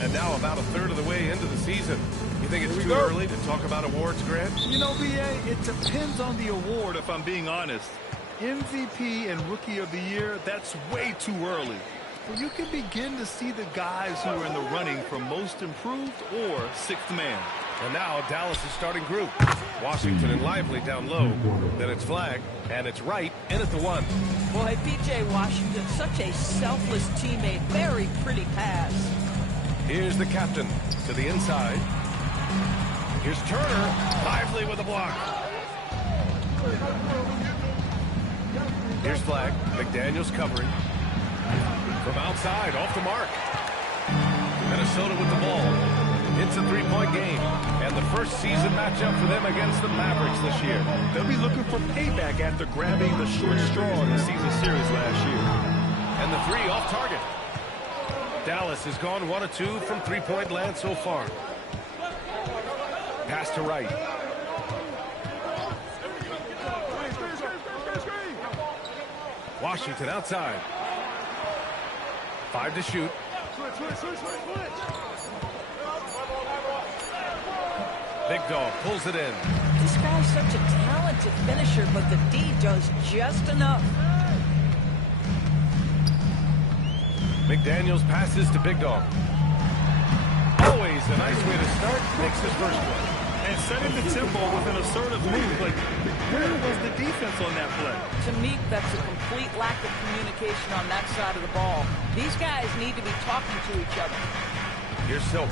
And now about a third of the way into the season. You think it's too early to talk about awards, Grant? You know, B.A., it depends on the award, if I'm being honest. MVP and Rookie of the Year, that's way too early. Well, you can begin to see the guys who are in the running for Most Improved or Sixth Man. And now Dallas is starting group. Washington and Lively down low. Then it's Flag, and it's Wright in at the 1. Boy, P.J. Washington, such a selfless teammate. Very pretty pass. Here's the captain to the inside. Here's Turner, Lively with a block. Here's Flag, McDaniels covering. From outside, off the mark. Minnesota with the ball. It's a three-point game, and the first season matchup for them against the Mavericks this year. They'll be looking for payback after grabbing the short straw in the season series last year. And the 3 off target. Dallas has gone 1 of 2 from three-point land so far. Pass to Wright. Washington outside. 5 to shoot. Big Dog pulls it in. This guy's such a talented finisher, but the D does just enough. McDaniels passes to Big Dog. Always a nice way to start. Makes his first one. And setting the tempo with an assertive move. Like, where was the defense on that play? To me, that's a complete lack of communication on that side of the ball. These guys need to be talking to each other. Here's Silk.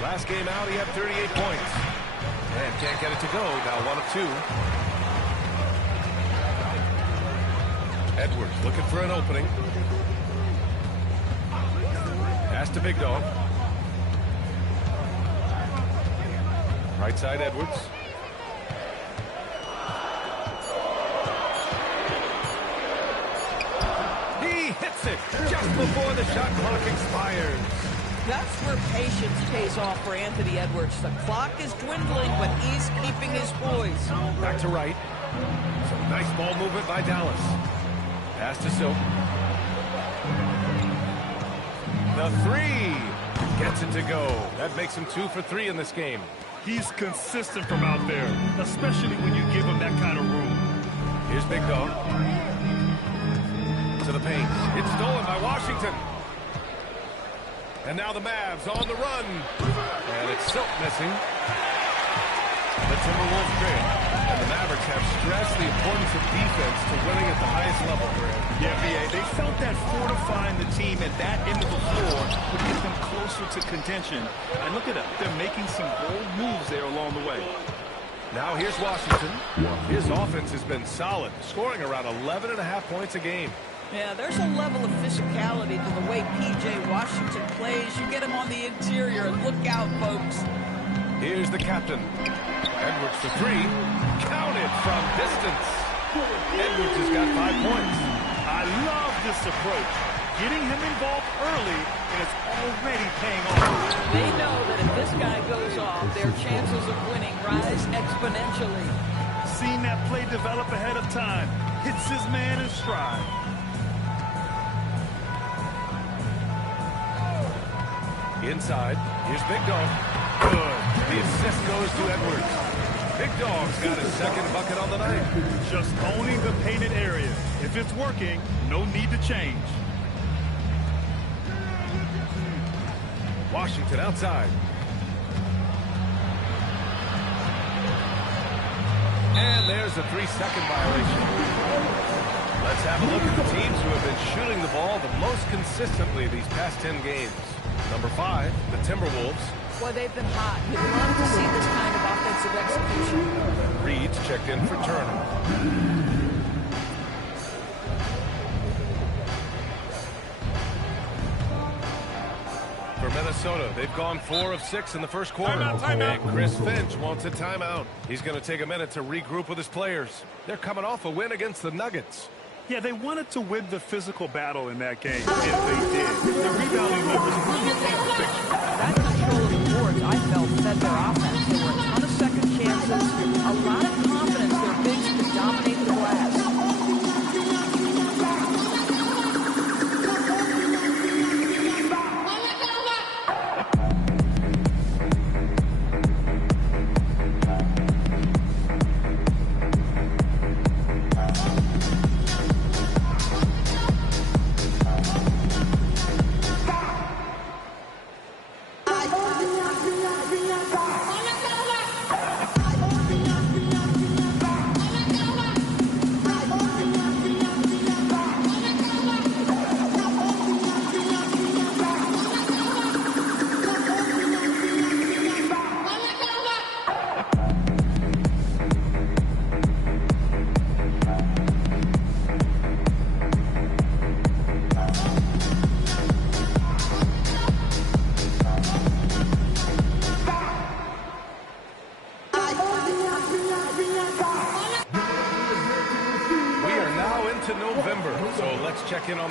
Last game out, he had 38 points. And can't get it to go. Now 1 of 2. Edwards looking for an opening. Pass to Big Dog. Right side, Edwards. He hits it just before the shot clock expires. That's where patience pays off for Anthony Edwards. The clock is dwindling, but he's keeping his poise. Back to Wright. Some nice ball movement by Dallas. Pass to Silk. The 3 gets it to go. That makes him 2 for 3 in this game. He's consistent from out there, especially when you give him that kind of room. Here's Big Dog. To the paint. It's stolen by Washington. And now the Mavs on the run. And it's Silk missing. The Timberwolves trail. And the Mavericks have stressed the importance of defense to winning at the highest level. Yeah, B.A., they felt that fortifying the team at that end of the floor would get them closer to contention. And look at them. They're making some bold moves there along the way. Now here's Washington. His offense has been solid, scoring around 11.5 points a game. Yeah, there's a level of physicality to the way P.J. Washington plays. You get him on the interior. Look out, folks. Here's the captain. Edwards for 3. Counted from distance. Edwards has got 5 points. I love this approach. Getting him involved early, and it's already paying off. They know that if this guy goes off, their chances of winning rise exponentially. Seen that play develop ahead of time. Hits his man in stride. Inside, here's Big Dog. Good. The assist goes to Edwards. Big Dog's got his second bucket on the night. Just owning the painted area. If it's working, no need to change. Washington outside. And there's a 3-second violation. Let's have a look at the teams who have been shooting the ball the most consistently these past 10 games. Number 5, the Timberwolves. Boy, they've been hot. You'd love to see this kind of offensive execution. Reed's checked in for Turner. For Minnesota, they've gone 4 of 6 in the first quarter. Timeout. And Chris Finch wants a timeout. He's going to take a minute to regroup with his players. They're coming off a win against the Nuggets. Yeah, they wanted to win the physical battle in that game, and they did. The rebounding numbers really paint the picture. That control of the boards, I felt, fed their offense. There were a ton of second chances, a lot of confidence their bigs could dominate the glass.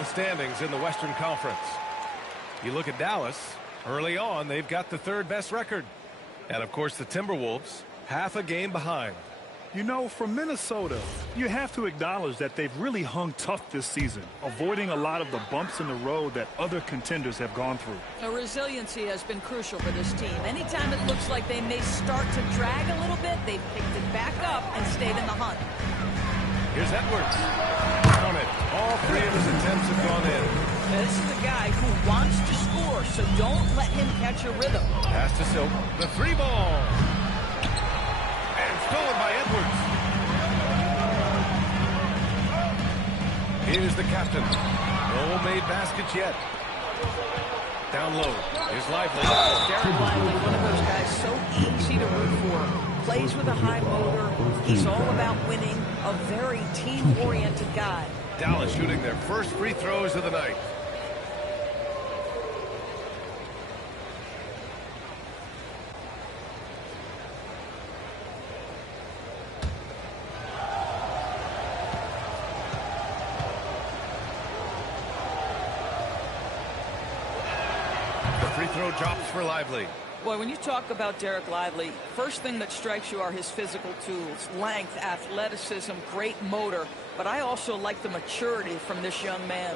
standings in the Western Conference. You look at Dallas, early on, they've got the third best record. And, of course, the Timberwolves, half a game behind. You know, for Minnesota, you have to acknowledge that they've really hung tough this season, avoiding a lot of the bumps in the road that other contenders have gone through. The resiliency has been crucial for this team. Anytime it looks like they may start to drag a little bit, they've picked it back up and stayed in the hunt. Here's Edwards. Count it. All three of his attempts have gone in. Now, this is a guy who wants to score, so don't let him catch a rhythm. Pass to Silk. The three ball. And stolen by Edwards. Here's the captain. No made baskets yet. Down low. Here's Lively. Derek Lively, one of those guys so easy to root for. Plays with a high motor. He's all about winning. A very team-oriented guy. Dallas shooting their first free throws of the night. The free throw drops for Lively. Boy, when you talk about Derek Lively, first thing that strikes you are his physical tools, length, athleticism, great motor. But I also like the maturity from this young man.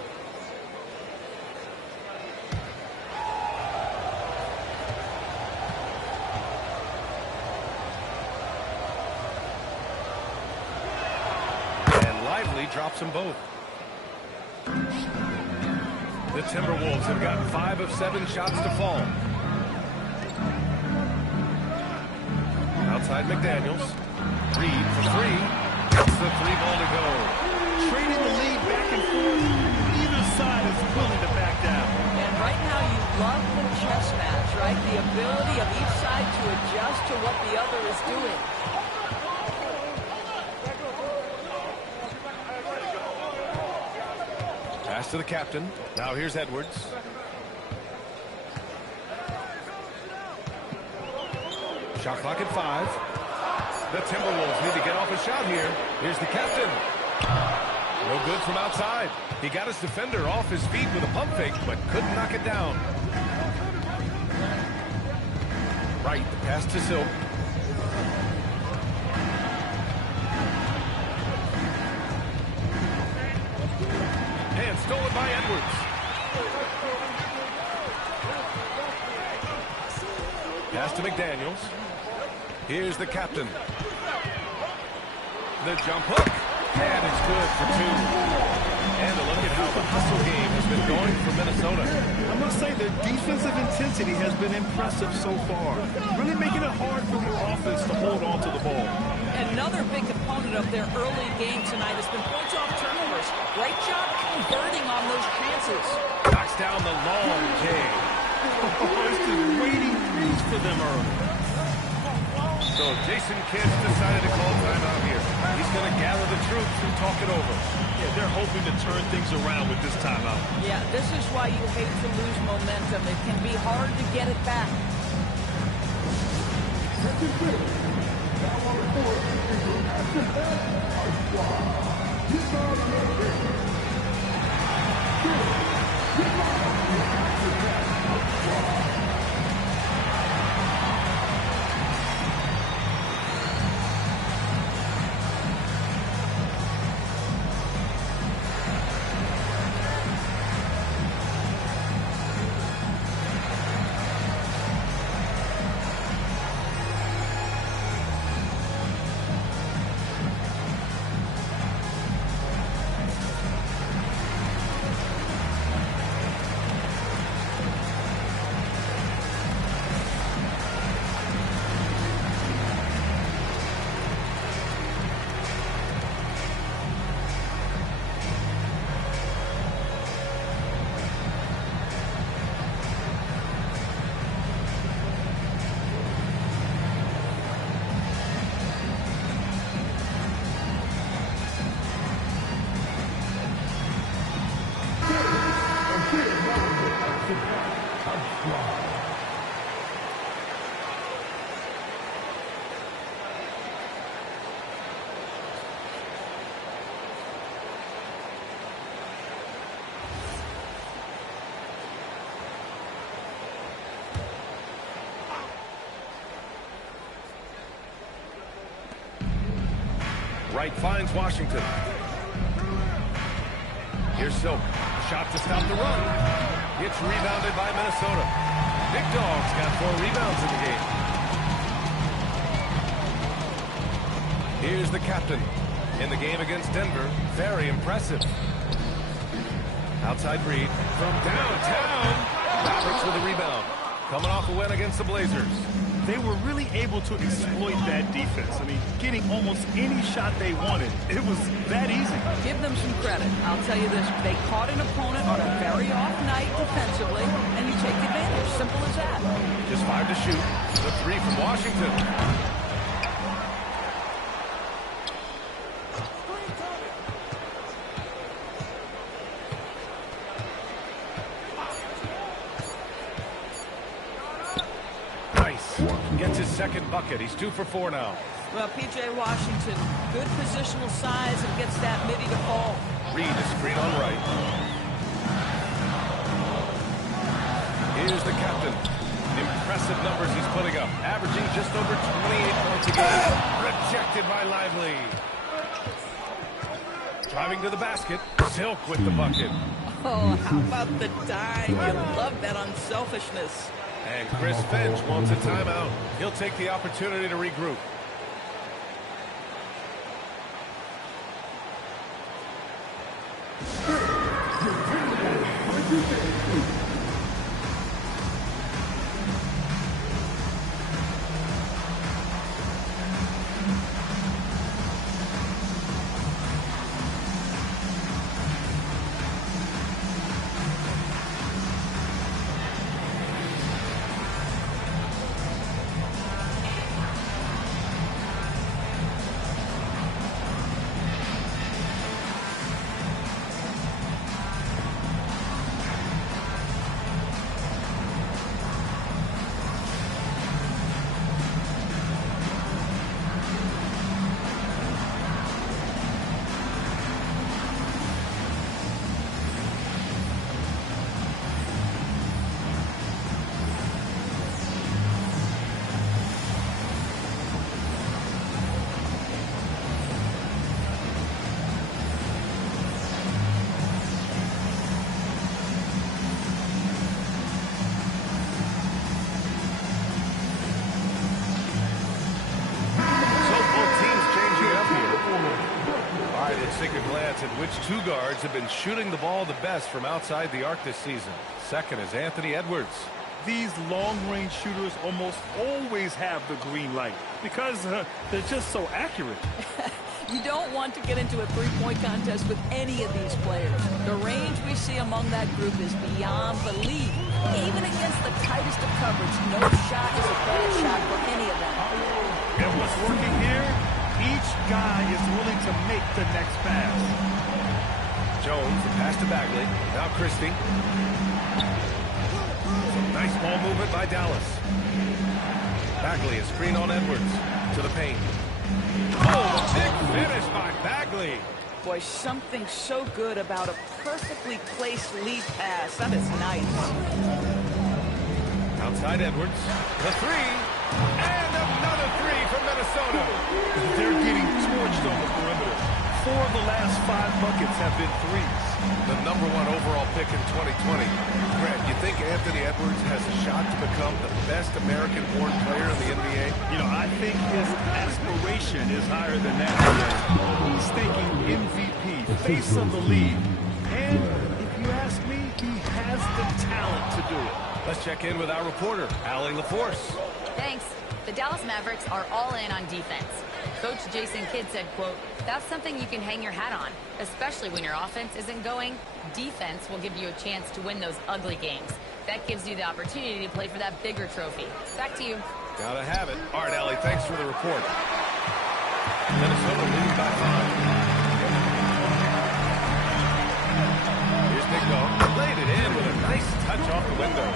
And Lively drops them both. The Timberwolves have got 5 of 7 shots to fall. Outside McDaniels. Reed for 3. Gets the 3 ball to go. Trading the lead back and forth. Either side is willing to back down. And right now you love the chess match, right? The ability of each side to adjust to what the other is doing. Pass to the captain. Now here's Edwards. Shot clock at 5. The Timberwolves need to get off a shot here. Here's the captain. No good from outside. He got his defender off his feet with a pump fake, but couldn't knock it down. Right, the pass to Silk. And stolen by Edwards. Pass to McDaniels. Here's the captain. The jump hook. And it's good for 2. And a look at how the hustle game has been going for Minnesota. I must say the defensive intensity has been impressive so far. Really making it hard for the offense to hold on to the ball. Another big component of their early game tonight has been points off turnovers. Great job converting on those chances. Knocks down the long J. It's just waiting threes for them early. So Jason Kidd's decided to call timeout here. He's going to gather the troops and talk it over. Yeah, they're hoping to turn things around with this timeout. Yeah, this is why you hate to lose momentum. It can be hard to get it back. right finds Washington. Here's Silk. Shot to stop the run. It's rebounded by Minnesota. Big Dog's got 4 rebounds in the game. Here's the captain. In the game against Denver, very impressive. Outside read from downtown. Mavericks with a rebound. Coming off a win against the Blazers. They were really able to exploit that defense. I mean, getting almost any shot they wanted. It was that easy. Give them some credit. I'll tell you this. They caught an opponent on a very off night defensively, and you take advantage. Simple as that. Just 5 to shoot. The 3 from Washington. Gets his second bucket. He's 2 for 4 now. Well, P.J. Washington, good positional size and gets that midi to fall. Reed is screen on right. Here's the captain. Impressive numbers he's putting up. Averaging just over 28 points a game. Rejected by Lively. Driving to the basket. Silk with the bucket. Oh, how about the dime? I love that unselfishness. And Chris Finch wants a timeout. He'll take the opportunity to regroup. At which 2 guards have been shooting the ball the best from outside the arc this season. Second is Anthony Edwards. These long-range shooters almost always have the green light because they're just so accurate. You don't want to get into a three-point contest with any of these players. The range we see among that group is beyond belief. Even against the tightest of coverage, no shot is a bad shot for any of them. And what's working here? Each guy is willing to make the next pass. Jones, the pass to Bagley. Now Christie. Some nice ball movement by Dallas. Bagley is screen on Edwards. To the paint. Oh, big finish by Bagley. Boy, something so good about a perfectly placed lead pass. That is nice. Outside Edwards. The 3. And another 3 from Minnesota. They're getting torched on the perimeter. 4 of the last 5 buckets have been threes. The #1 overall pick in 2020. Grant, you think Anthony Edwards has a shot to become the best American-born player in the NBA? You know, I think his aspiration is higher than that. He's thinking MVP, face of the league. And if you ask me, he has the talent to do it. Let's check in with our reporter, Allie LaForce. Thanks. The Dallas Mavericks are all in on defense. Coach Jason Kidd said, quote, "That's something you can hang your hat on, especially when your offense isn't going. Defense will give you a chance to win those ugly games. That gives you the opportunity to play for that bigger trophy." Back to you. Gotta have it. All right, Allie, thanks for the report. Minnesota leading by 5. Here's Big Dog. Laid it in with a nice touch off the window.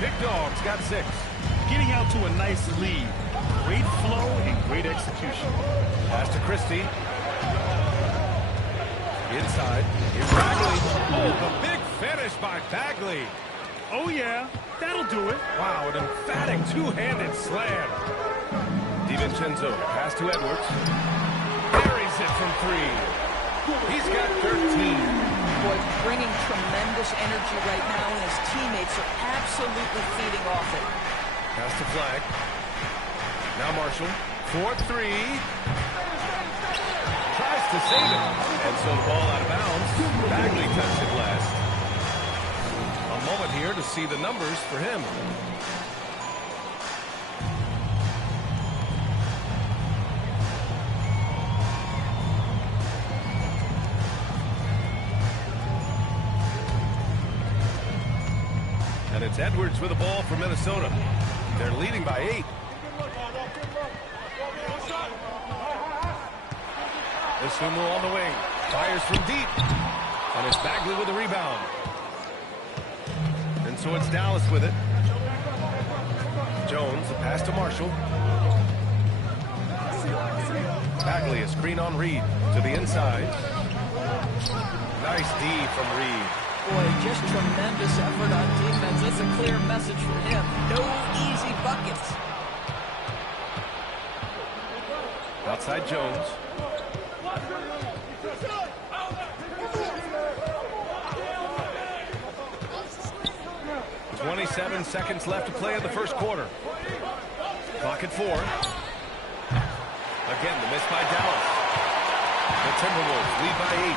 Big Dog's got 6. Getting out to a nice lead. Great flow and great execution. Pass to Christie. Inside. Here's Bagley. Oh, the big finish by Bagley. Oh, yeah. That'll do it. Wow, an emphatic two-handed slam. DiVincenzo. Pass to Edwards. Buries Nails it from three. He's got 13. Boy, bringing tremendous energy right now, and his teammates are absolutely feeding off it. Pass to Flag. Now Marshall. 4-3. Tries to save it. And so the ball out of bounds. Bagley touched it last. A moment here to see the numbers for him. And it's Edwards with the ball for Minnesota. They're leading by 8. Isumu on the wing. Fires from deep. And it's Bagley with the rebound. And so it's Dallas with it. Jones, the pass to Marshall. Bagley, a screen on Reed to the inside. Nice D from Reed. Boy, just tremendous effort on defense. That's a clear message from him. No easy buckets. Outside Jones. "27 seconds left to play in the first quarter. Clock at 4. Again, the miss by Dallas. The Timberwolves lead by 8.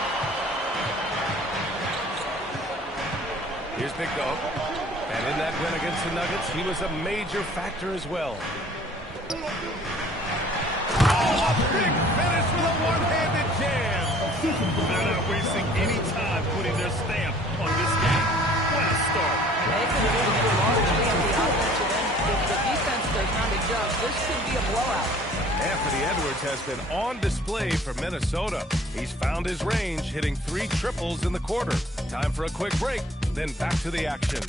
Here's Big Dog. And in that win against the Nuggets, he was a major factor as well. Oh, a big finish with a one-handed jam. They're not wasting any time putting their stamp on this game. What a start. They could be doing it largely on the offensive end. If the defense does not adjust, this could be a blowout. Anthony Edwards has been on display for Minnesota. He's found his range, hitting 3 triples in the quarter. Time for a quick break, then back to the action.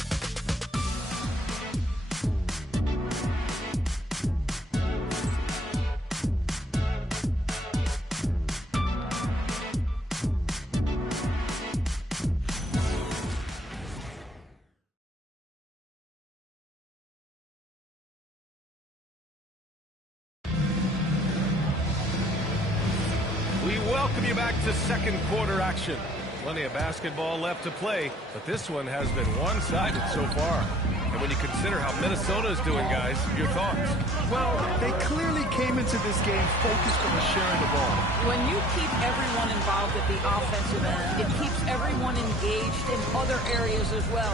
We welcome you back to second quarter action. Plenty of basketball left to play, but this one has been one-sided so far. And when you consider how Minnesota is doing, guys, your thoughts? Well, they clearly came into this game focused on sharing the ball. When you keep everyone involved at the offensive end, it keeps everyone engaged in other areas as well.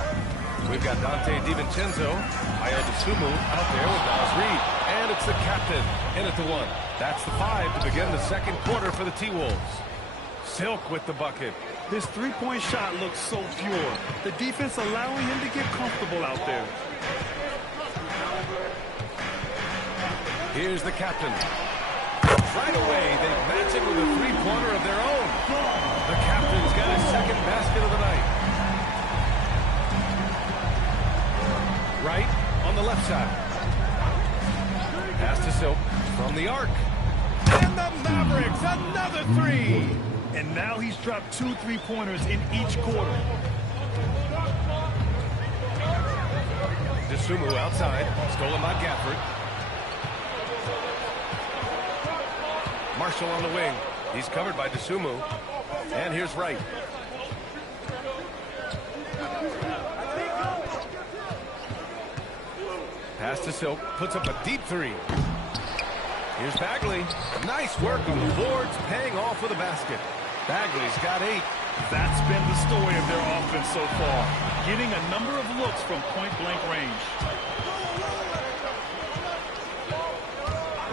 We've got Dante DiVincenzo, Ayo Dosunmu out there with Nas Reed. And it's the captain in at the 1. That's the 5 to begin the second quarter for the T-Wolves. Silk with the bucket. His three-point shot looks so pure. The defense allowing him to get comfortable out there. Here's the captain. Right away, they match it with a three-pointer of their own. The captain's got his second basket of the night. Right on the left side. Pass to Silk from the arc. And the Mavericks, another 3. And now he's dropped 2 3-pointers in each quarter. Dosunmu outside, stolen by Gafford. Marshall on the wing. He's covered by Dosunmu. And here's Wright. Pass to Silk, puts up a deep 3. Here's Bagley. Nice work on the boards, paying off with a basket. Bagley's got 8. That's been the story of their offense so far, getting a number of looks from point-blank range.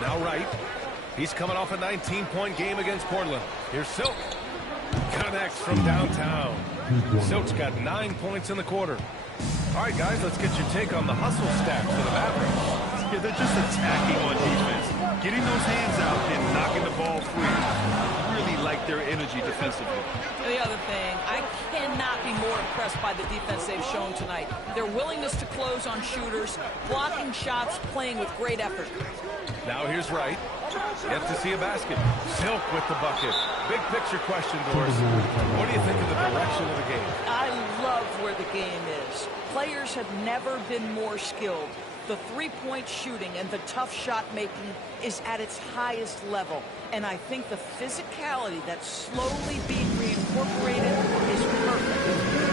Now Wright. He's coming off a 19-point game against Portland. Here's Silk. Connects from downtown. Silk's got 9 points in the quarter. All right, guys, let's get your take on the hustle stats for the Mavericks. Yeah, they're just attacking on defense, getting those hands out and knocking the ball free. Really like their energy defensively. The other thing, I cannot be more impressed by the defense they've shown tonight. Their willingness to close on shooters, blocking shots, playing with great effort. Now here's Wright. Yet to see a basket. Silk with the bucket. Big picture question, Doris. What do you think of the direction of the game? I love where the game is. Players have never been more skilled. The three-point shooting and the tough shot making is at its highest level. And I think the physicality that's slowly being reincorporated is perfect.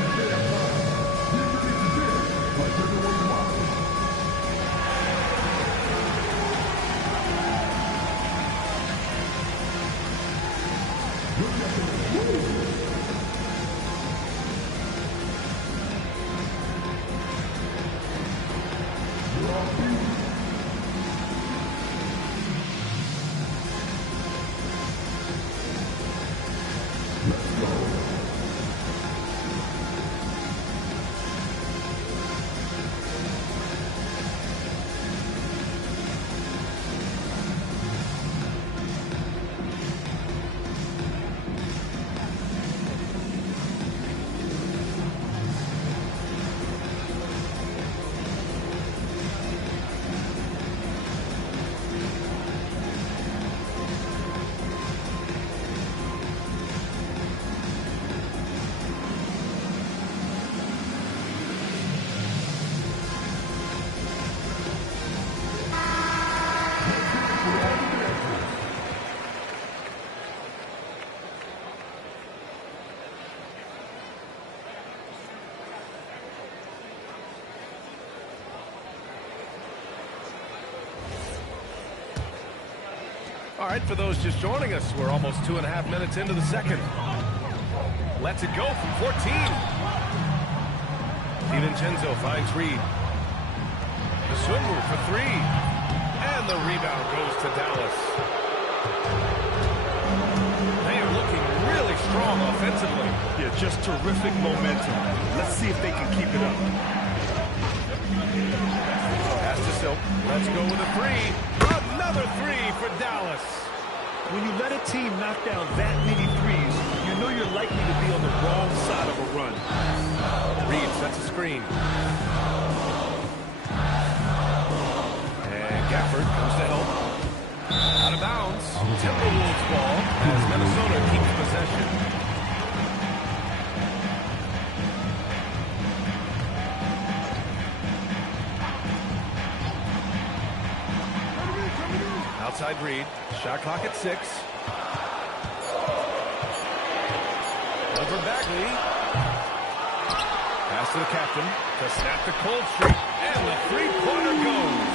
All right, for those just joining us, we're almost 2.5 minutes into the second. Lets it go from 14. DiVincenzo finds Reed. The swim move for three. And the rebound goes to Dallas. They are looking really strong offensively. Yeah, just terrific momentum. Let's see if they can keep it up. Pass to Silk. Let's go with a three. Another three for Dallas. When you let a team knock down that many threes, you know you're likely to be on the wrong side of a run. Reed sets a screen. And Gafford comes to help. Out of bounds. Timberwolves ball as Minnesota keeps possession. Outside Reed. Shot clock at 6. Over Bagley. Pass to the captain to snap the cold streak. And the three-pointer goes.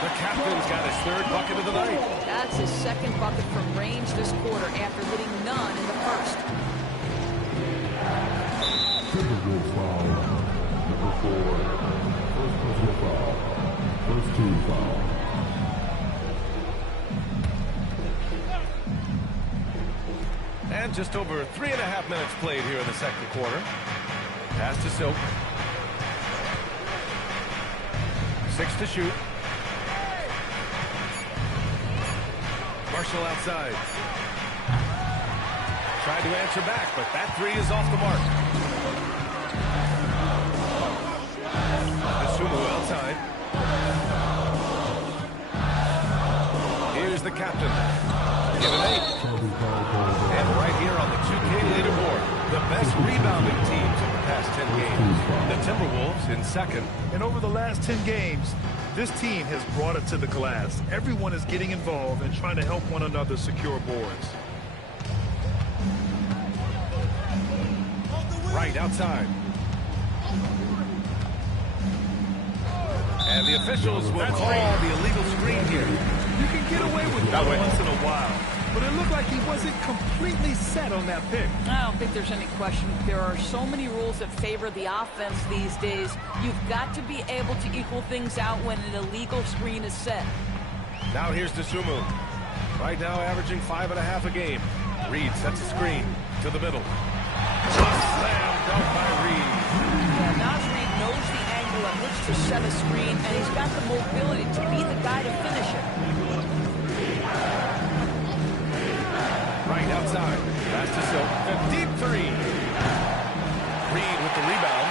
The captain's got his third bucket of the night. That's his second bucket from range this quarter after hitting none in the first. Timberwolves foul. Number 4. First personal foul. First team foul. And just over 3.5 minutes played here in the second quarter. Pass to Silk. 6 to shoot. Marshall outside. Tried to answer back, but that three is off the mark. Asumu outside. Here's the captain. Give it 8. And right here on the 2K leaderboard, the best rebounding teams of the past 10 games. The Timberwolves in second. And over the last 10 games, this team has brought it to the glass. Everyone is getting involved and trying to help one another secure boards. Right outside. And the officials will call the illegal screen here. You can get away with that once in a while, but it looked like he wasn't completely set on that pick. I don't think there's any question. There are so many rules that favor the offense these days. You've got to be able to equal things out when an illegal screen is set. Now here's Asumu. Right now averaging 5.5 a game. Reed sets a screen to the middle. Slam dunk by Reed. Yeah, Naz Reed knows the angle at which to set a screen, and he's got the mobility to be the guy to finish it. Right outside. Pass to Silk. A deep three. Reed with the rebound.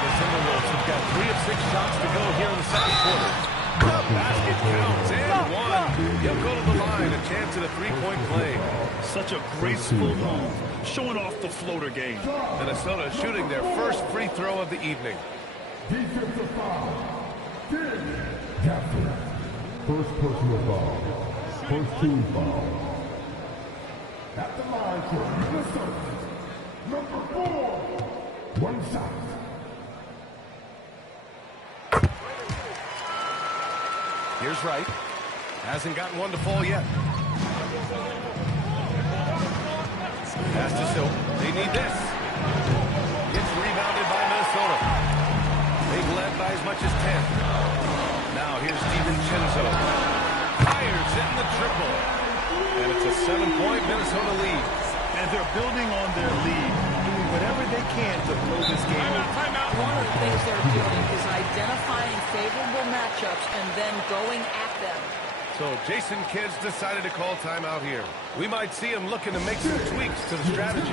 The Timberwolves have got 3 of 6 shots to go here in the second quarter. The basket counts and one. He'll go to the line. A chance at a three-point play. Such a graceful move, showing off the floater game. Minnesota shooting their first free throw of the evening. Defensive foul. First personal foul. First team foul. At the line for Minnesota, number 4. One shot. Here's Wright. Hasn't gotten one to fall yet. Pass to Silk. They need this. Gets rebounded by Minnesota. They've led by as much as 10. Now here's DiVincenzo. Fires in the triple. And it's a 7-point Minnesota lead. And they're building on their lead, doing whatever they can to blow this game over. One of the things they're doing is identifying favorable matchups and then going at them. So Jason Kidd's decided to call timeout here. We might see him looking to make some tweaks to the strategy.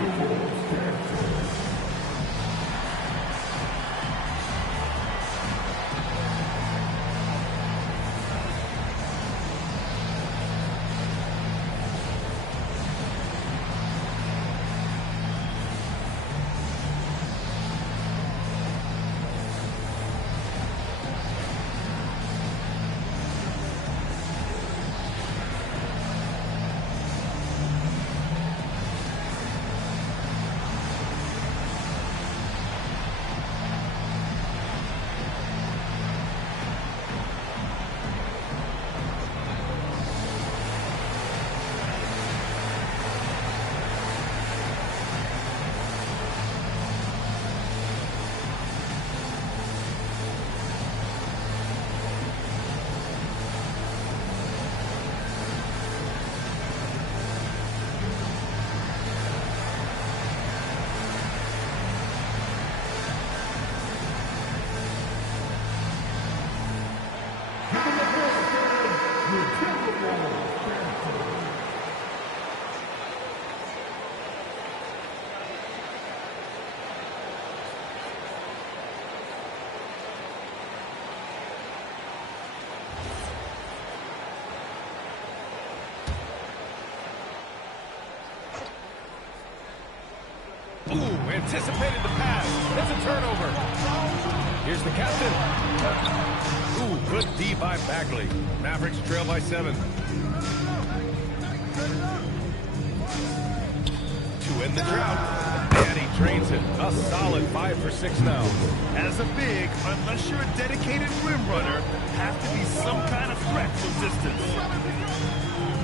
Ooh, anticipated the pass. It's a turnover. Here's the captain. Ooh, good D by Bagley. Mavericks trail by 7. To end the drought. And he drains it. A solid 5 for 6 now. As a big, unless you're a dedicated rim runner, have to be some kind of threat from distance.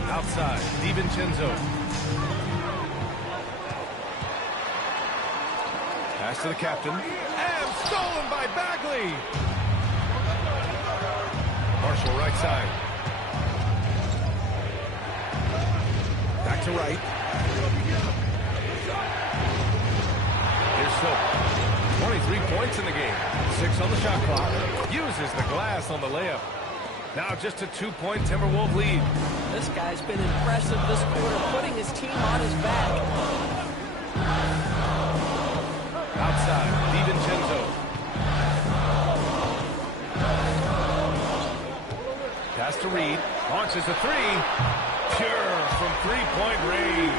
Outside, DiVincenzo. Pass to the captain. And stolen by Bagley. Marshall right side. Back to right. Here's Silk. 23 points in the game. 6 on the shot clock. Uses the glass on the layup. Now just a 2-point Timberwolves lead. This guy's been impressive this quarter, putting his team on his back. Outside, DiVincenzo. Pass to Reed. Launches a 3. Pure from 3-point range.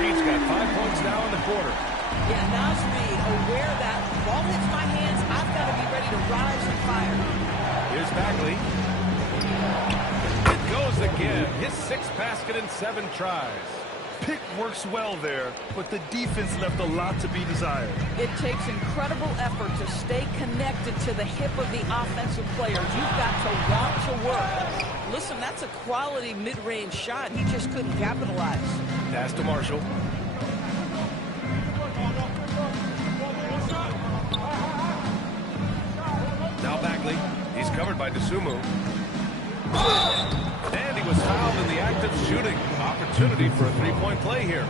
Reed's got 5 points now in the quarter. Yeah, now's Reed, aware that ball hits my hands, I've got to be ready to rise and fire. Here's Bagley. It goes again. His 6th basket in 7 tries. Pick works well there, but the defense left a lot to be desired. It takes incredible effort to stay connected to the hip of the offensive player. You've got to want to work. Listen, that's a quality mid-range shot. He just couldn't capitalize. Pass to Marshall. Now Bagley. He's covered by DeSumo. And he was fouled in the act of shooting. Opportunity for a 3-point play here.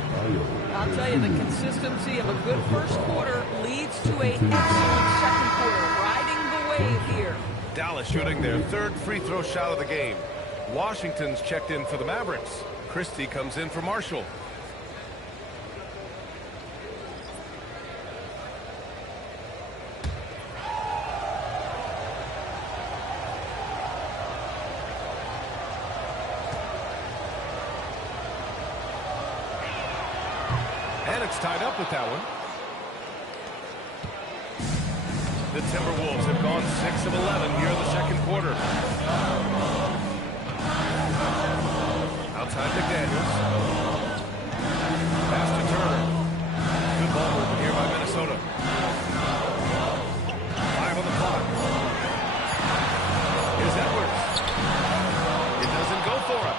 I'll tell you, the consistency of a good first quarter leads to an excellent second quarter. Riding the wave here. Dallas shooting their 3rd free throw shot of the game. Washington's checked in for the Mavericks. Christie comes in for Marshall. And it's tied up with that one. The Timberwolves have gone 6 of 11 here in the second quarter. outside McDaniels. Pass to Turner. Good ball movement here by Minnesota. 5 on the clock. Here's Edwards. It doesn't go for him.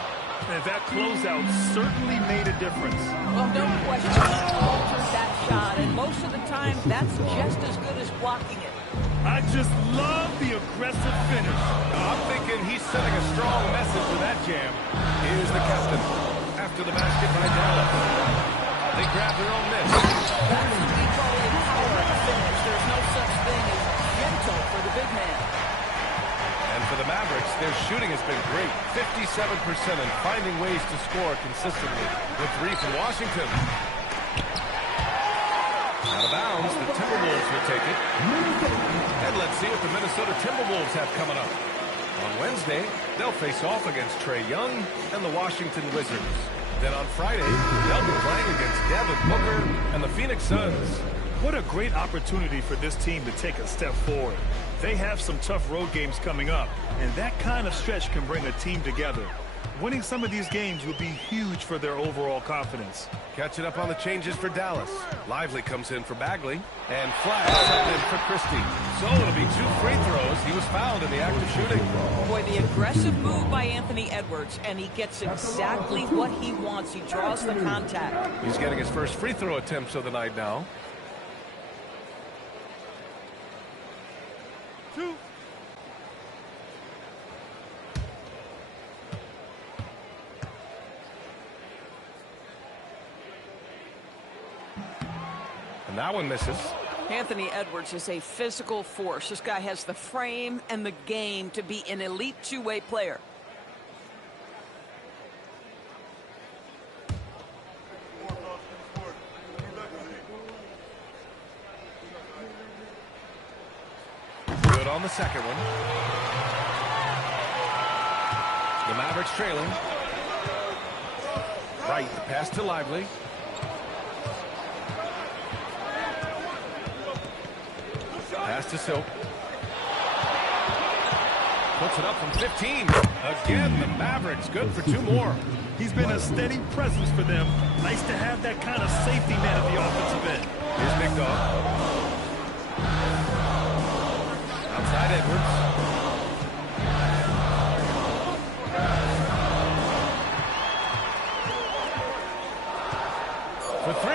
And that closeout certainly made a difference. Well, no question. He altered that shot, and most of the time, that's just as good as blocking it. I just love the aggressive finish. I'm thinking he's sending a strong message with that jam. Here's the captain. After the basket by Dallas. They grab their own miss. That's what we call a power finish. There's no such thing as gentle for the big man. And for the Mavericks, their shooting has been great. 57% and finding ways to score consistently. With 3 from Washington. Out of bounds, the Timberwolves will take it. And let's see what the Minnesota Timberwolves have coming up. On Wednesday, they'll face off against Trae Young and the Washington Wizards. Then on Friday, they'll be playing against Devin Booker and the Phoenix Suns. What a great opportunity for this team to take a step forward. They have some tough road games coming up, and that kind of stretch can bring a team together. Winning some of these games would be huge for their overall confidence. Catching up on the changes for Dallas. Lively comes in for Bagley, and Flash up in for Christie. So it'll be 2 free throws. He was fouled in the act of shooting. Boy, the aggressive move by Anthony Edwards, and he gets exactly what he wants. He draws the contact. He's getting his first free throw attempts of the night now. 2. And that one misses. Anthony Edwards is a physical force. This guy has the frame and the game to be an elite two-way player. Good on the second one. The Mavericks trailing. Right, the pass to Lively. Pass to Silk. Puts it up from 15. Again, the Mavericks good for 2 more. He's been a steady presence for them. Nice to have that kind of safety net at the offensive end. Here's Big Dog. Outside Edwards. For 3.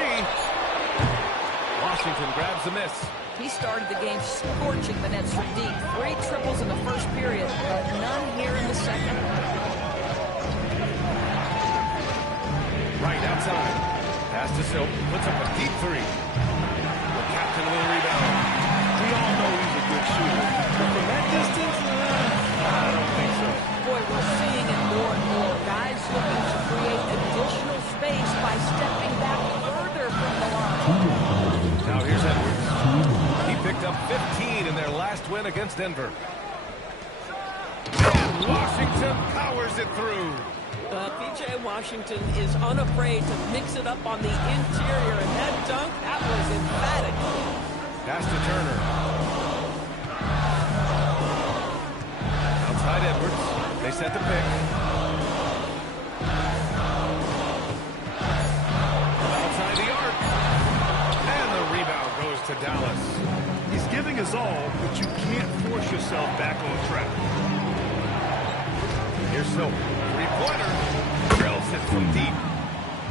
Washington grabs the miss. He started the game scorching the nets from deep. 3 triples in the first period, but none here in the second. Right outside. Pass to Silk. Puts up a deep 3. The captain will rebound. We all know he's a good shooter. But from that distance, I don't think so. Boy, we're seeing it more and more. Guys looking to create additional space by stepping back further from the line. Now here's Edwards. He picked up 15 in their last win against Denver. And Washington powers it through. P.J. Washington is unafraid to mix it up on the interior, and that dunk, that was emphatic. Pass to Turner. Outside Edwards. They set the pick. Outside the arc. And the rebound goes to Dallas. He's giving his all, but you can't force yourself back on track. Here's Silk. Three-pointer. Drills it from deep.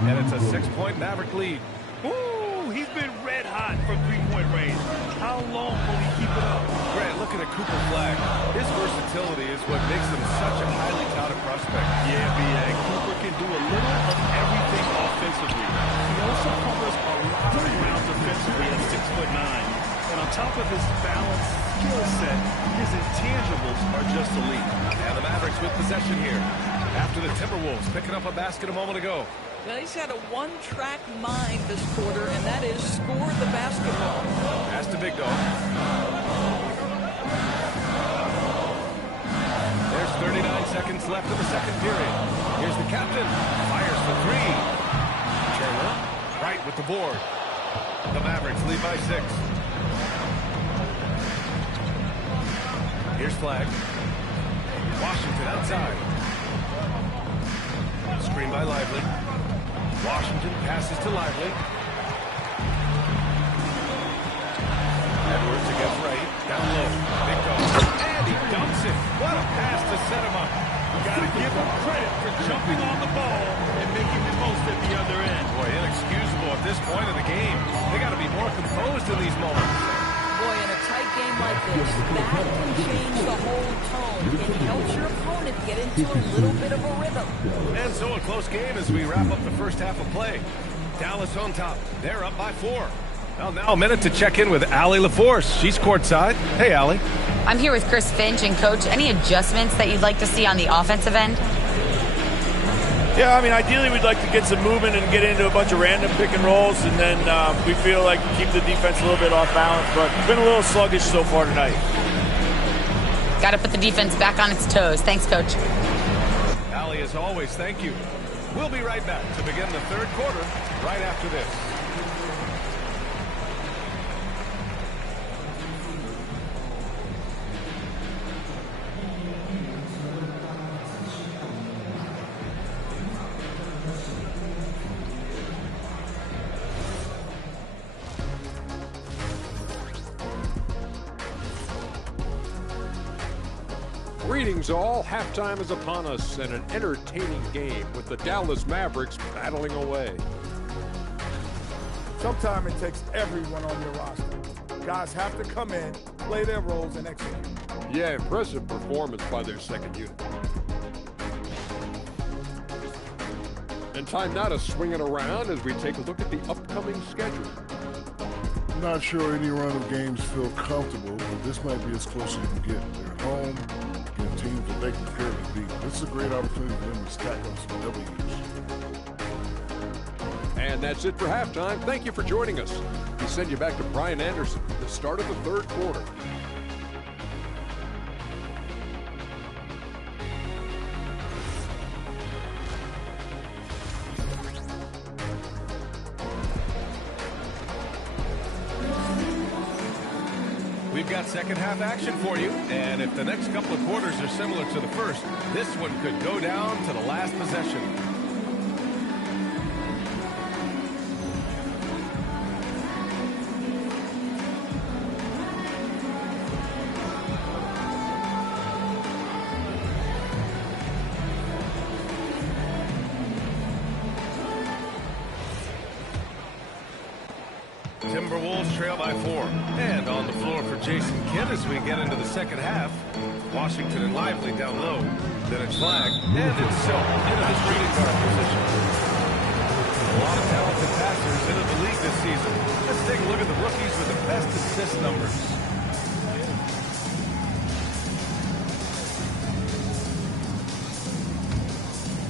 And it's a 6-point Maverick lead. Ooh, he's been red hot from 3-point range. How long will he keep it up? Grant, looking at Cooper Flag. His versatility is what makes him such a highly touted prospect. Yeah, B.A. Cooper can do a little of everything offensively. He also covers a lot of ground defensively at 6'9". And on top of his balanced skill set, his intangibles are just elite. And the Mavericks with possession here. After the Timberwolves picking up a basket a moment ago. Well, he's had a one-track mind this quarter, and that is score the basketball. Pass to Big Dog. There's 39 seconds left in the second period. Here's the captain. Fires for 3. Turner, right with the board. The Mavericks lead by 6. Here's Flag. Washington outside. Screen by Lively. Washington passes to Lively. Edwards against Wright. Down low. Big go. And he dumps it. What a pass to set him up. You got to give him credit for jumping on the ball and making the most at the other end. Boy, inexcusable at this point of the game. They got to be more composed in these moments. Boy, in a tight game like this, that can change the whole tone. It helps your opponent get into a little bit of a rhythm. And so a close game as we wrap up the first half of play. Dallas on top. They're up by 4. Well, now a minute to check in with Allie LaForce. She's courtside. Hey, Allie. I'm here with Chris Finch. And, Coach, any adjustments that you'd like to see on the offensive end? Yeah, I mean, ideally we'd like to get some movement and get into a bunch of random pick and rolls, and then we feel like keep the defense a little bit off balance, but it's been a little sluggish so far tonight. Got to put the defense back on its toes. Thanks, Coach. Allie, as always, thank you. We'll be right back to begin the third quarter right after this. Greetings all. Halftime is upon us and an entertaining game with the Dallas Mavericks battling away. Sometimes it takes everyone on your roster. Guys have to come in, play their roles, and execute. Yeah, impressive performance by their second unit. And time now to swing it around as we take a look at the upcoming schedule. I'm not sure any run of games feel comfortable, but this might be as close as you can get. They're at home, against teams that they can fairly beat. This is a great opportunity for them to stack up some W's. And that's it for halftime. Thank you for joining us. We send you back to Brian Anderson at the start of the third quarter. We've got second half action for you, and if the next couple of quarters are similar to the first, this one could go down to the last possession. Timberwolves trail by 4. And on the floor for Jason Kidd as we get into the second half. Washington and Lively down low. Then it's Flag. And it's Silk into the shooting guard position. A lot of talented passers into the league this season. Let's take a look at the rookies with the best assist numbers.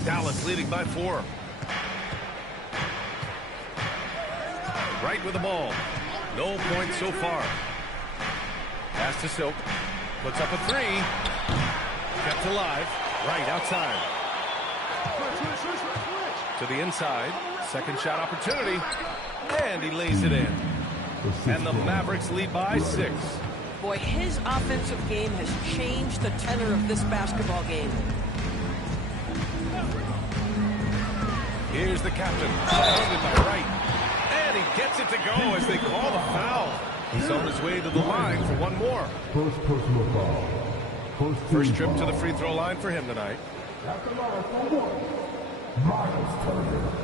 Dallas leading by 4. Right with the ball. No points so far. Pass to Silk. Puts up a 3. Kept alive. Right outside. To the inside. Second shot opportunity. And he lays it in. And the Mavericks lead by 6. Boy, his offensive game has changed the tenor of this basketball game. Here's the captain. Surrounded by Wright. And he gets it to go as they call the foul. He's on his way to the line for one more. First personal foul. First trip to the free throw line for him tonight. At the line for 1, Miles Turner.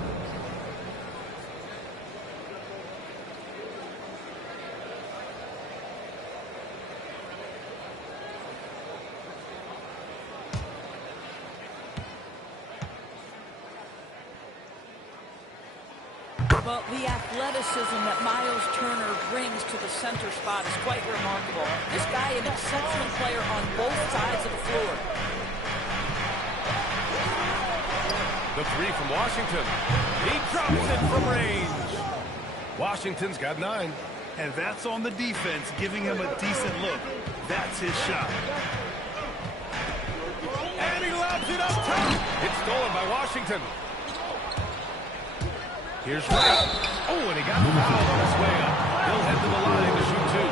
Well, the athleticism that Miles Turner brings to the center spot is quite remarkable. This guy, an exceptional player on both sides of the floor. The 3 from Washington. He drops it from range. Washington's got 9. And that's on the defense, giving him a decent look. That's his shot. And he lobs it up top. It's stolen by Washington. Here's Wright. Oh, and he got fouled on his way up. He'll head to the line to shoot 2.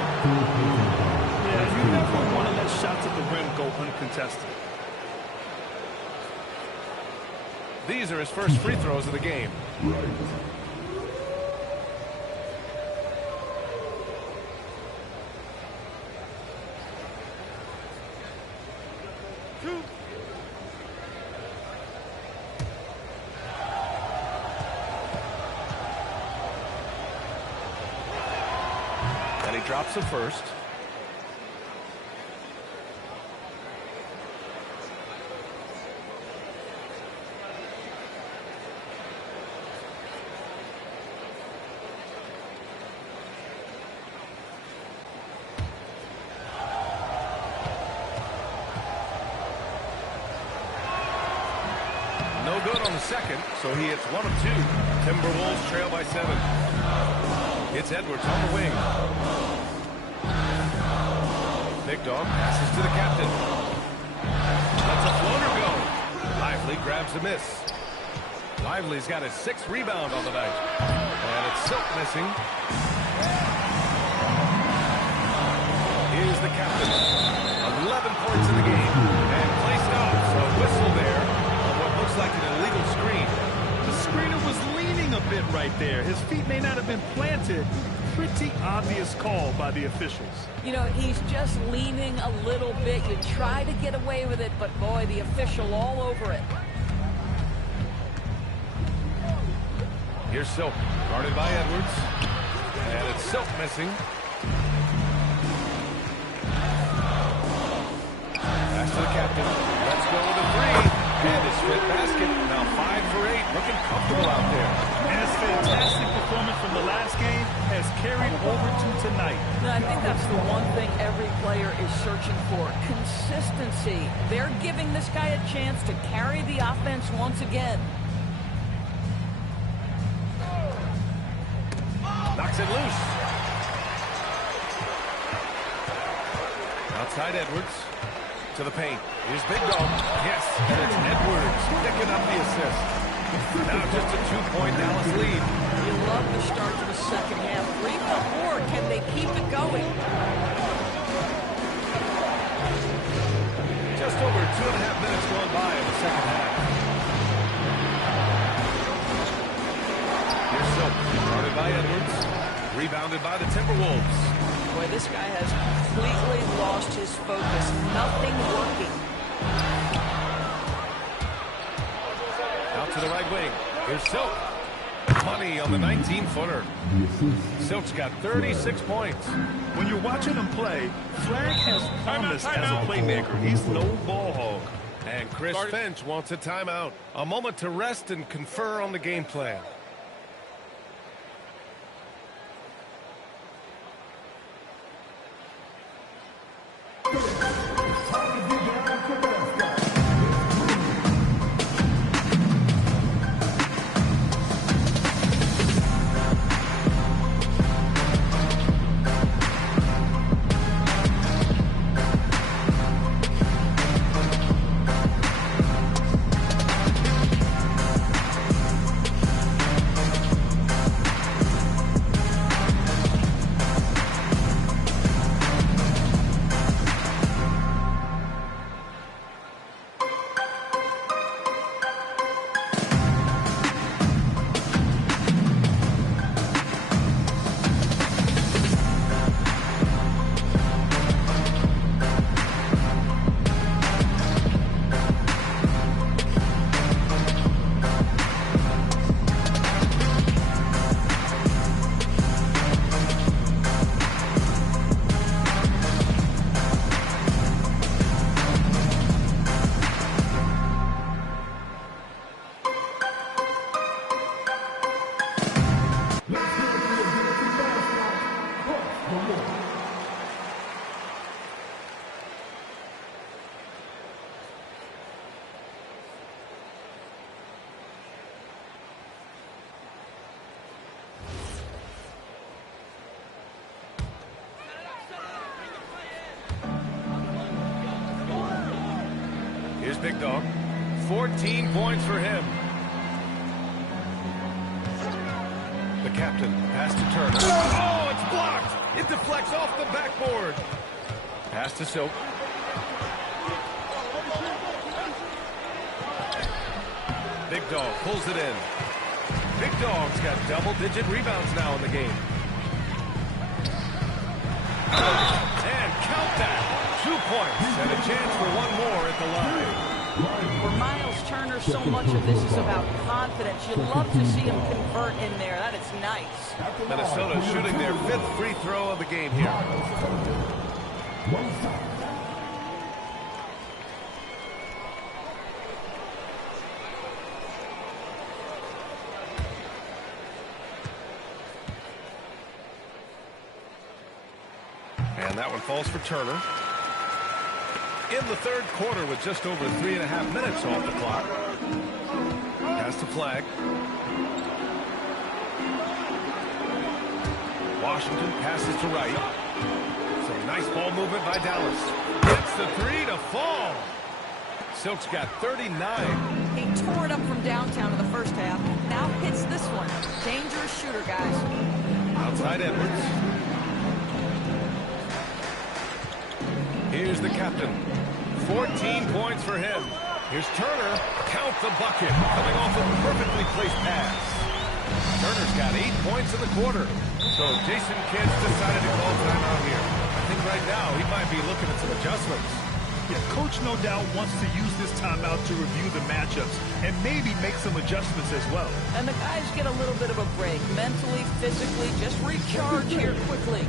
Yeah, you never want to let shots at the rim go uncontested. These are his first free throws of the game. And he drops it first. No good on the second, so he hits 1 of 2. Timberwolves trail by 7. It's Edwards on the wing. Big Dog passes to the captain. Lets a floater go. Lively grabs the miss. Lively's got his 6th rebound on the night. And it's Silk missing. Here's the captain. 11 points in the game. And play stops. So whistle there on what looks like an illegal screen. The screener was leaning a bit right there. His feet may not have been planted. Pretty obvious call by the officials. You know, he's just leaning a little bit. You try to get away with it, but boy, the official all over it. Here's Silk, guarded by Edwards. And it's Silk missing. Pass to the captain. Let's go with a 3. And his 5th basket. Now 5 for 8. Looking comfortable out there. And his fantastic performance from the last game has carried over to tonight. Now, I think that's the one thing every player is searching for. Consistency. They're giving this guy a chance to carry the offense once again. Knocks it loose. Outside Edwards. To the paint. Here's Big Dog. Yes, and it's Edwards picking up the assist. Now just a 2-point Dallas lead. You love the start to the second half. 3 for 4. Can they keep it going? Just over 2.5 minutes going by in the second half. Here's Silk, guarded by Edwards. Rebounded by the Timberwolves. Boy, this guy has completely lost his focus. Nothing working. Out to the right wing. Here's Silk. Money on the 19-footer. Silk's got 36 points. When you're watching him play, Flagg has promise as a playmaker. He's no ball hog. And Chris Finch wants a timeout. A moment to rest and confer on the game plan. Here's Big Dog. 14 points for him. The captain pass to Turner. Oh, it's blocked. It deflects off the backboard. Pass to Silk. Big Dog pulls it in. Big Dog's got double-digit rebounds now in the game. And count that. 2 points and a chance for one more at the line. For Miles Turner, so much of this is about confidence. You love to see him convert in there. That is nice. Minnesota shooting their 5th free throw of the game here. And that one falls for Turner. In the 3rd quarter with just over 3.5 minutes off the clock. Pass to Flag. Washington passes to Wright. Some nice ball movement by Dallas. Gets the 3 to fall. Silk's got 39. He tore it up from downtown in the first half. Now hits this one. Dangerous shooter, guys. Outside Edwards. Here's the captain. 14 points for him. Here's Turner. Count the bucket. Coming off a perfectly placed pass. Turner's got 8 points in the quarter. So Jason Kidd's decided to call timeout here. I think right now he might be looking at some adjustments. Yeah, Coach no doubt wants to use this timeout to review the matchups and maybe make some adjustments as well. And the guys get a little bit of a break. Mentally, physically, just recharge here quickly.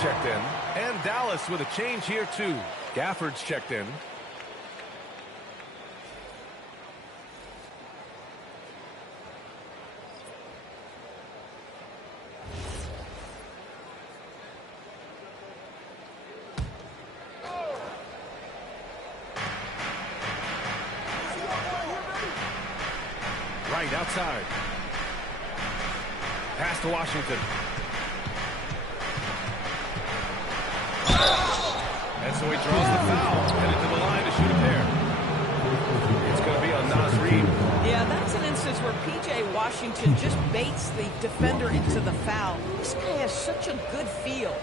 Checked in. And Dallas with a change here, too. Gafford's checked in. Right outside. Pass to Washington. And so he draws the foul, headed to the line to shoot a pair. It's going to be on Naz Reid. Yeah, that's an instance where P.J. Washington just baits the defender into the foul. This guy has such a good feel.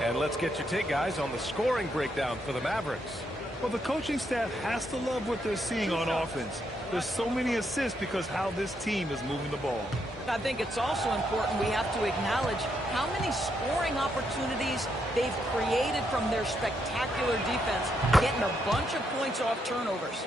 And let's get your take, guys, on the scoring breakdown for the Mavericks. Well, the coaching staff has to love what they're seeing on offense. There's so many assists because how this team is moving the ball. I think it's also important we have to acknowledge how many scoring opportunities they've created from their spectacular defense, getting a bunch of points off turnovers.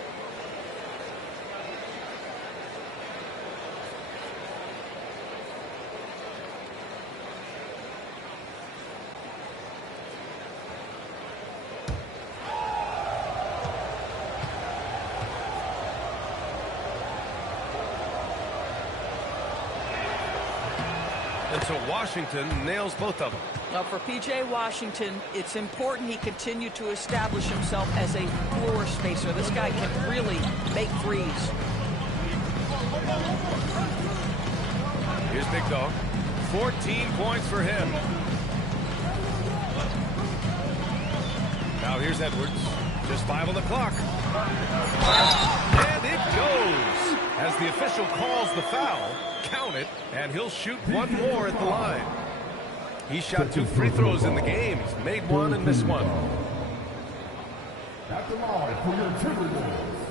And so Washington nails both of them. Now for P.J. Washington, it's important he continue to establish himself as a floor spacer. This guy can really make threes. Here's Big Dog. 14 points for him. Now here's Edwards. Just 5 on the clock. And it goes. As the official calls the foul, count it, and he'll shoot one more at the line. He shot 2 free throws in the game. He's made one and missed one. At the line for your Timberwolves,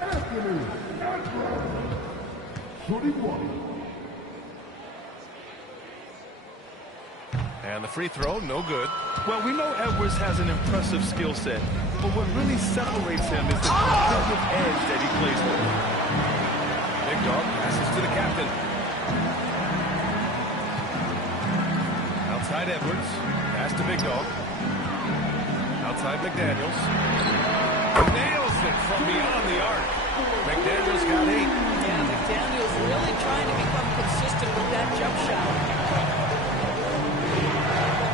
Anthony Edwards, shooting one. And the free throw, no good. Well, we know Edwards has an impressive skill set, but what really separates him is the competitive edge that he plays with. Big Dog passes to the captain. Outside Edwards, pass to Big Dog. Outside McDaniels. Nails it from beyond the arc. McDaniels got 8. Yeah, McDaniels really trying to become consistent with that jump shot.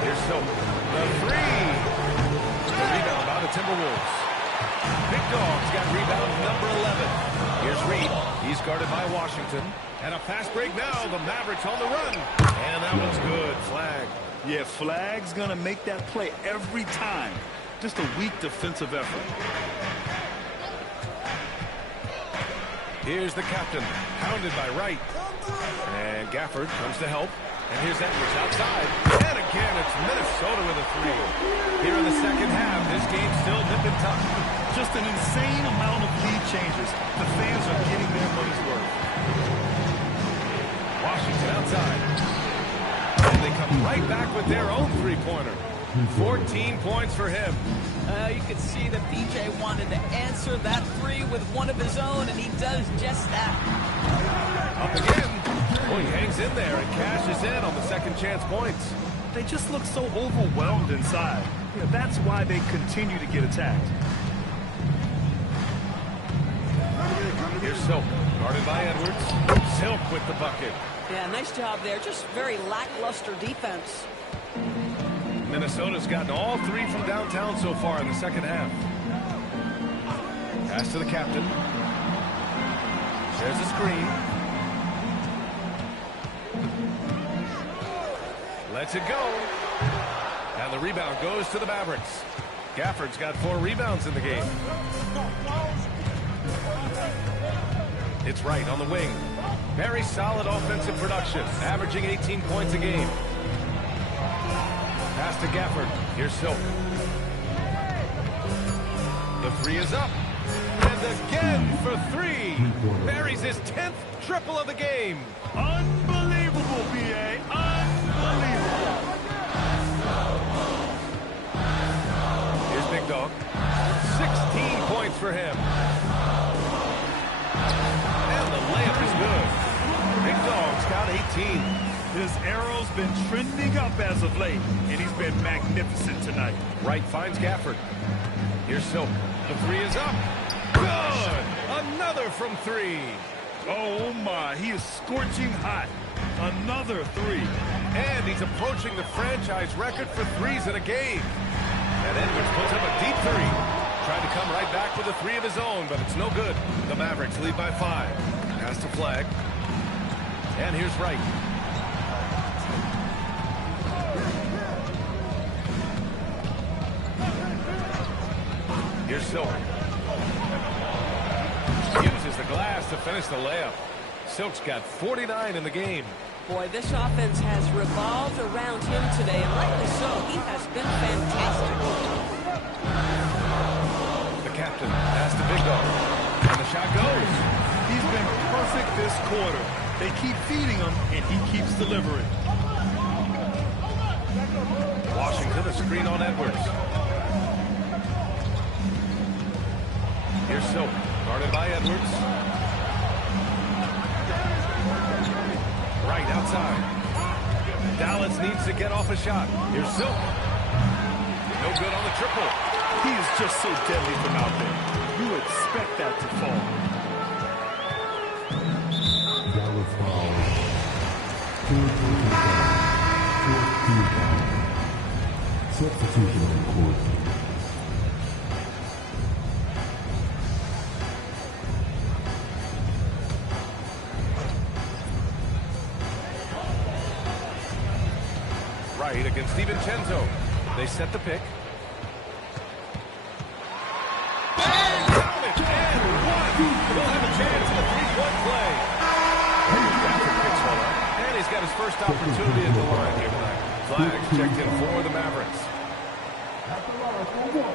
Here's Silk. The 3. The rebound by the Timberwolves. Big Dog's got rebound number 11. Here's Reed. He's guarded by Washington. And a fast break now. The Mavericks on the run. And that one's good. Flag. Yeah, flag's going to make that play every time. Just a weak defensive effort. Here's the captain, pounded by Wright. And Gafford comes to help. And here's Edwards outside. And again, it's Minnesota with a 3. Here in the second half, this game's still nipping tough. Just an insane amount of lead changes. The fans are getting their money's worth. Washington outside. And they come right back with their own three-pointer. 14 points for him. You can see that PJ wanted to answer that 3 with one of his own, and he does just that. Up again. Boy, he hangs in there and cashes in on the second chance points. They just look so overwhelmed inside. Yeah, that's why they continue to get attacked. Here's Silk, guarded by Edwards. Silk with the bucket. Yeah, nice job there. Just very lackluster defense. Minnesota's gotten all 3 from downtown so far in the second half. Pass to the captain. There's a screen. Lets it go. And the rebound goes to the Mavericks. Gafford's got 4 rebounds in the game. It's Wright on the wing. Very solid offensive production, averaging 18 points a game. Pass to Gafford. Here's Silk. The 3 is up. And again for 3. Buries his 10th triple of the game. Unbelievable, B.A. Unbelievable. Here's Big Dog. 16 points for him. And the layup is good. Big Dog's got 18. His arrow's been trending up as of late, and he's been magnificent tonight. Wright finds Gafford. Here's Silk. The 3 is up. Good! Another from 3. Oh, my. He is scorching hot. Another 3. And he's approaching the franchise record for 3s in a game. And Edwards puts up a deep 3. Tried to come right back with a 3 of his own, but it's no good. The Mavericks lead by 5. Pass to Flag. And here's Wright. Here's Silk. Uses the glass to finish the layup. Silk's got 49 in the game. Boy, this offense has revolved around him today, and rightly so. He has been fantastic. The captain pass to Big Dog. And the shot goes. He's been perfect this quarter. They keep feeding him, and he keeps delivering. Washington, a screen on Edwards. Here's Silk, guarded by Edwards. Right outside. Dallas needs to get off a shot. Here's Silk. No good on the triple. He is just so deadly from out there. You expect that to fall. Dallas fouls. 4 substitution on the court. Right against DiVincenzo. They set the pick. And count it. And 1. We'll have a chance in a 3-point play. Gafford picks one up. And he's got his first opportunity at the line here tonight. Flags checked in for the Mavericks. At the line for 1,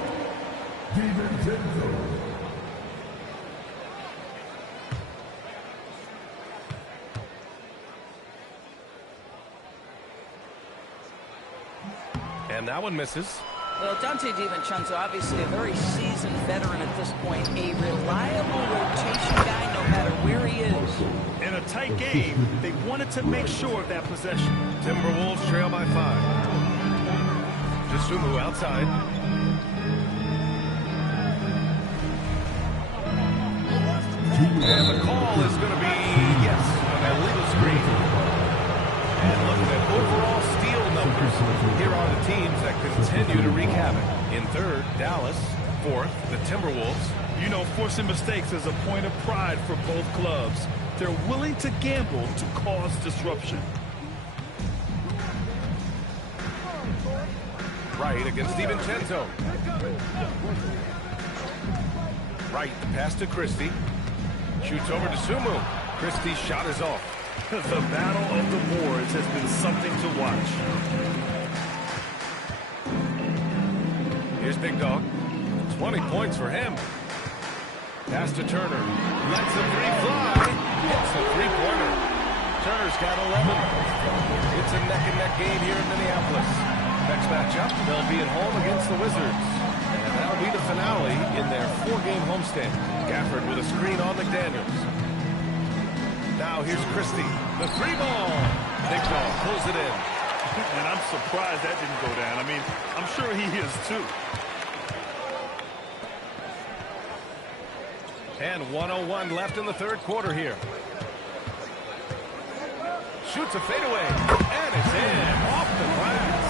DiVincenzo. And that one misses. Well, Dante DiVincenzo, obviously a very seasoned veteran at this point, a reliable rotation guy no matter where he is. In a tight game, they wanted to make sure of that possession. Timberwolves trail by 5. Dosunmu outside. And the call is going to be, yes, an illegal screen. And looking at overall steal numbers, here are the teams that continue to wreak havoc. In third, Dallas. Fourth, the Timberwolves. You know, forcing mistakes is a point of pride for both clubs. They're willing to gamble to cause disruption. Wright against DiVincenzo. Wright, the pass to Christie. Shoots over to Sumu. Christie's shot is off. The battle of the boards has been something to watch. Here's Big Dog. 20 points for him. Pass to Turner. Lets the three fly. Hits the three-pointer. Turner's got 11. It's a neck-and-neck game here in Minneapolis. Next matchup, they'll be at home against the Wizards. And that'll be the finale in their 4-game homestand. Gafford with a screen on McDaniels. Now here's Christie. The three ball. Big Dog pulls it in. And I'm surprised that didn't go down. I mean, I'm sure he is too. And 1:01 left in the third quarter here. Shoots a fadeaway. And it's in. Off the glass.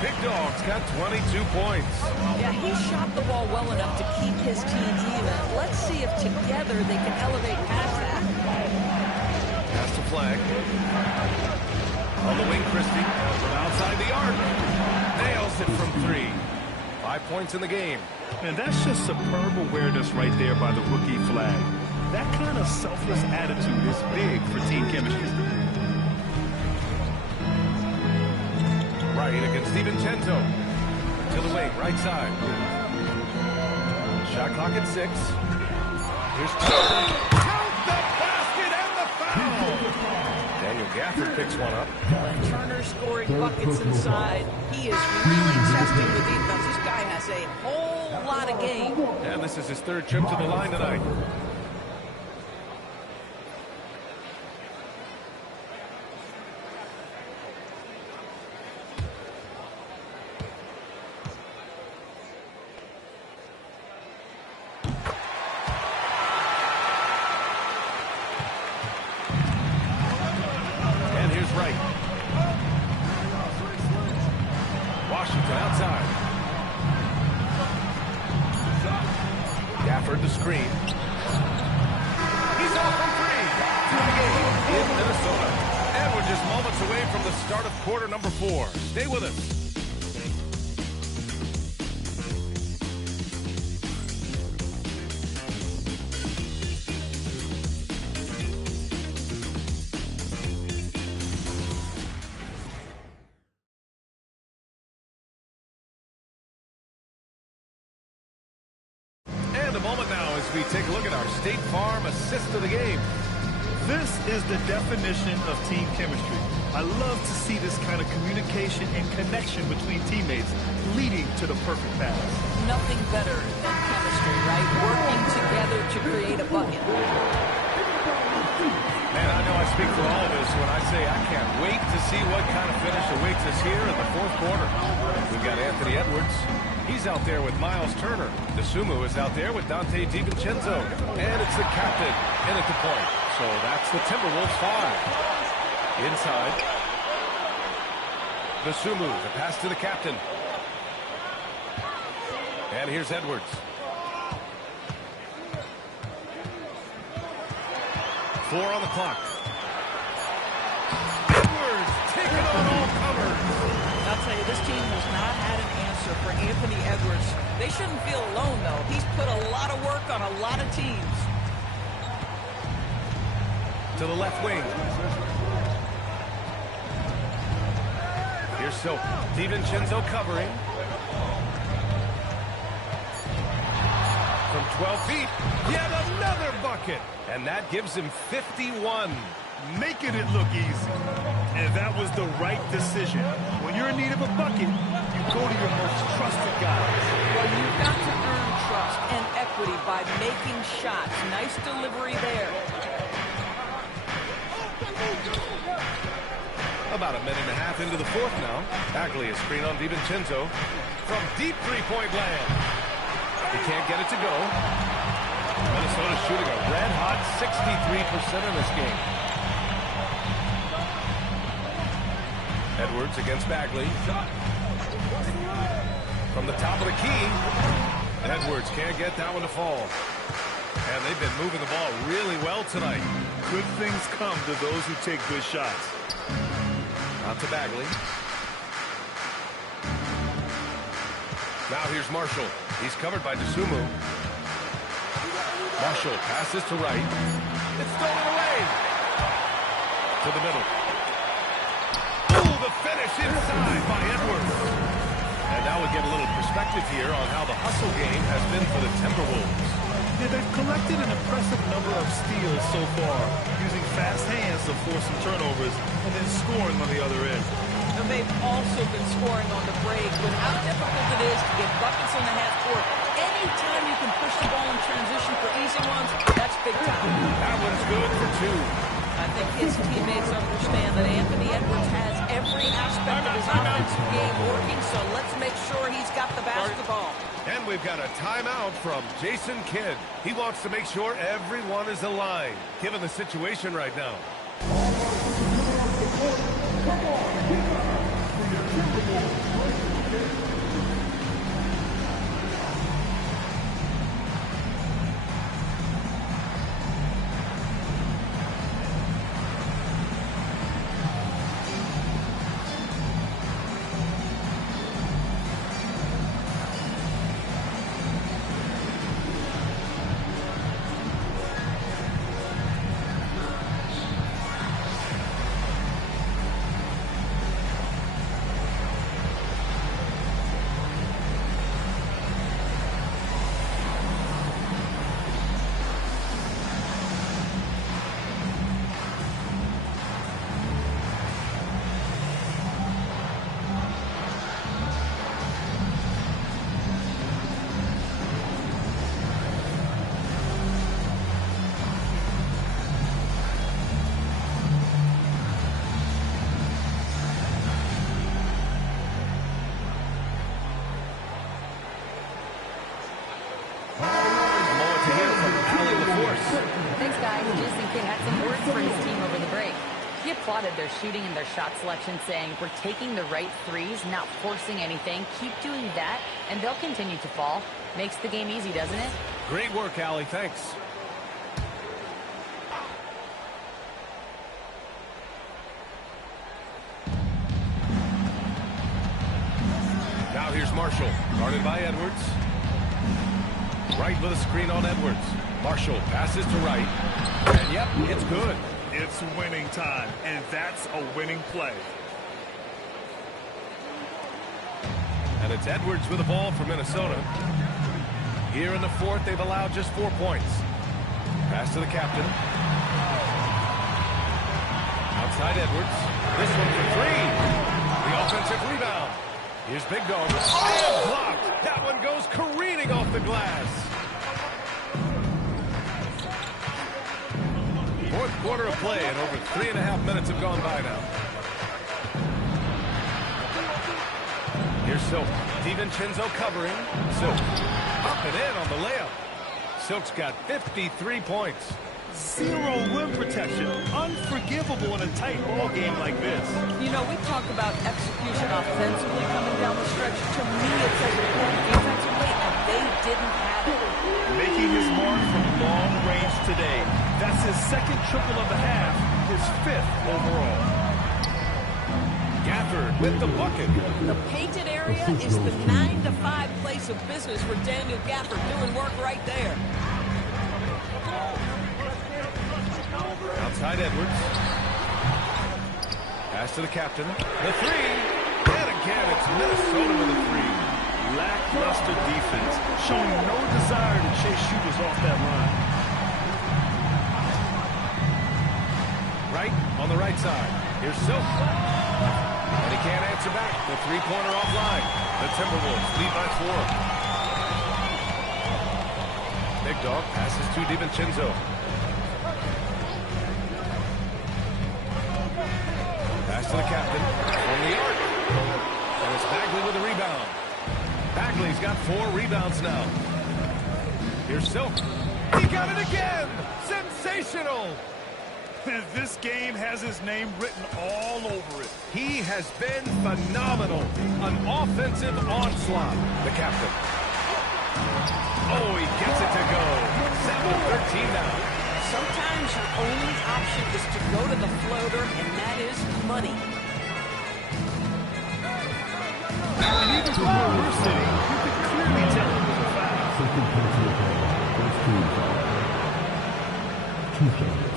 Big Dog's got 22 points. Yeah, he shot the ball well enough to keep his team even. Let's see if together they can elevate past that. Pass to Flag. On the wing, Christie. From outside the arc. Nails it from 3. 5 points in the game. And that's just superb awareness right there by the rookie Flag. That kind of selfless attitude is big for team chemistry. Wright against DiVincenzo. To the wing, right side. Shot clock at 6. Here's Turner. Count the basket and the foul. Daniel Gafford picks one up. When Turner scoring buckets inside, he is really testing the defense. This guy has a whole lot of game. And this is his 3rd trip to the line tonight. Washington outside. Gafford the screen. He's off from 3. To the game in Minnesota. And we're just moments away from the start of quarter number 4. Stay with us. We take a look at our State Farm assist of the game. This is the definition of team chemistry. I love to see this kind of communication and connection between teammates leading to the perfect pass. Nothing better than chemistry, right? Working together to create a bucket. Man, I know I speak for all of us when I say I can't wait to see what kind of finish awaits us here in the 4th quarter. We've got Anthony Edwards. He's out there with Miles Turner. Dosunmu is out there with Dante DiVincenzo. And it's the captain in at the point. So that's the Timberwolves 5. Inside. Dosunmu, the pass to the captain. And here's Edwards. Four on the clock. Edwards taking on all comers. I'll tell you, this team has not had an answer for Anthony Edwards. They shouldn't feel alone, though. He's put a lot of work on a lot of teams. To the left wing. Here's Silk. DiVincenzo covering. From 12 feet. Yet another bucket. And that gives him 51. Making it look easy. And that was the right decision. When you're in need of a bucket, you go to your most trusted guys. Well, you've got to earn trust and equity by making shots. Nice delivery there. About a minute and a half into the fourth now. Bagley is screen on DiVincenzo from deep three-point land. He can't get it to go. Minnesota shooting a red-hot 63% in this game. Edwards against Bagley. From the top of the key. Edwards can't get that one to fall. And they've been moving the ball really well tonight. Good things come to those who take good shots. Out to Bagley. Now here's Marshall. He's covered by DeSumo. Marshall passes to right. It's stolen away. To the middle. Ooh, the finish inside by Edwards. And now we get a little perspective here on how the hustle game has been for the Timberwolves. Yeah, they've collected an impressive number of steals so far, using fast hands to force some turnovers and then scoring on the other end. And they've also been scoring on the break. With how difficult it is to get buckets on the half court, anytime you can push the ball in transition for easy ones, that's big time. That one's good for two. I think his teammates understand that Anthony Edwards has every aspect of his offensive game working, so let's make sure he's got the basketball. And we've got a timeout from Jason Kidd. He wants to make sure everyone is aligned, given the situation right now. Thanks, guys. Jason Kidd had some words for his team over the break. He applauded their shooting and their shot selection, saying, "We're taking the right threes, not forcing anything. Keep doing that, and they'll continue to fall." Makes the game easy, doesn't it? Great work, Allie. Thanks. Now here's Marshall, guarded by Edwards. Right with a screen on Edwards. Marshall passes to right. And yep, it's good. It's winning time, and that's a winning play. And it's Edwards with the ball for Minnesota. Here in the fourth, they've allowed just 4 points. Pass to the captain. Outside Edwards. This one for three. The offensive rebound. Here's Big Dog. And blocked. That one goes careening off the glass. Fourth quarter of play, and over 3.5 minutes have gone by now. Here's Silk. DiVincenzo covering. Silk up and in on the layup. Silk's got 53 points. Zero rim protection. Unforgivable in a tight ball game like this. You know, we talk about execution offensively coming down the stretch. To me, it's as important defensively, and they didn't have it. Making his mark from long range today. That's his second triple of the half, his 5th overall. Gafford with the bucket. The painted area is the 9-to-5 place of business for Daniel Gafford, doing work right there. Outside Edwards. Pass to the captain. The three. And again, it's Minnesota with a three. Lackluster defense, showing no desire to chase shooters off that line. Right on the right side. Here's Silk. And he can't answer back. The three-pointer offline. The Timberwolves lead by 4. Big Dog passes to DiVincenzo. Pass to the captain from the arc. And it's Bagley with a rebound. Bagley's got 4 rebounds now. Here's Silk. He got it again! Sensational! This game has his name written all over it. He has been phenomenal. An offensive onslaught. The captain. Oh, he gets it to go. 7-13 now. Sometimes your only option is to go to the floater, and that is money. And even from where we're sitting, you can clearly tell it was a foul. Second personal foul. First team foul. 2 shots.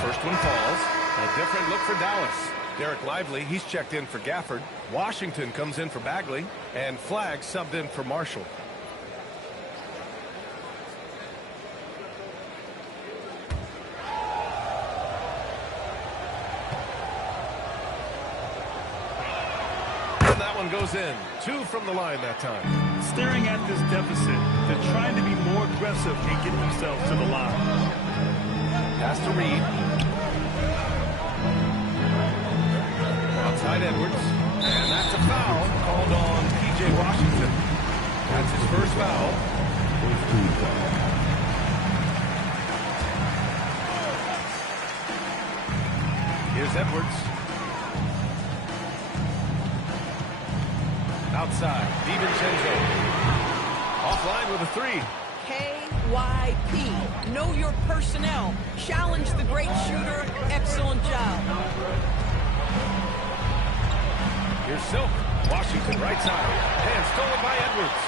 First one falls. A different look for Dallas. Derek Lively, he's checked in for Gafford. Washington comes in for Bagley. And Flagg subbed in for Marshall. And that one goes in. 2 from the line that time. Staring at this deficit, they're trying to be more aggressive and get themselves to the line. Pass to Reed. Outside Edwards. And that's a foul called on P.J. Washington. That's his first foul. First team foul. Here's Edwards. Outside. DiVincenzo. Offline with a 3. KYP. Know your personnel. Challenge the great shooter. Excellent job. Here's Silk. Washington right side. And stolen by Edwards.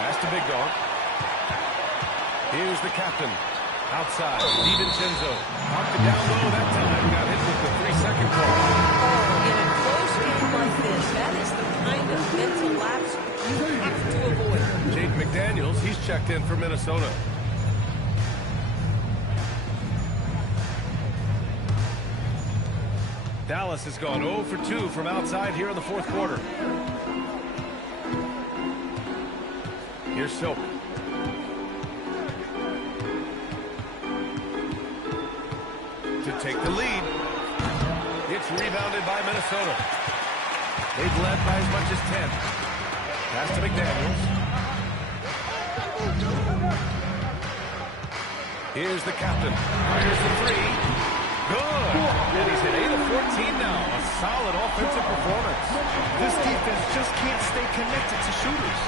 Pass to Big Dog. Here's the captain. Outside. DiVincenzo. Knocked it down low that time. Got hit with the 3-second call. In a close game like this, that is the kind of mental lapse you have to avoid. Jake McDaniels, he's checked in for Minnesota. Dallas has gone 0 for 2 from outside here in the 4th quarter. Here's Silk. To take the lead. It's rebounded by Minnesota. They've led by as much as 10. Pass to McDaniels. Here's the captain. Here's the 3. Good. And he's hit 8 of 14 now. A solid offensive performance. This defense just can't stay connected to shooters.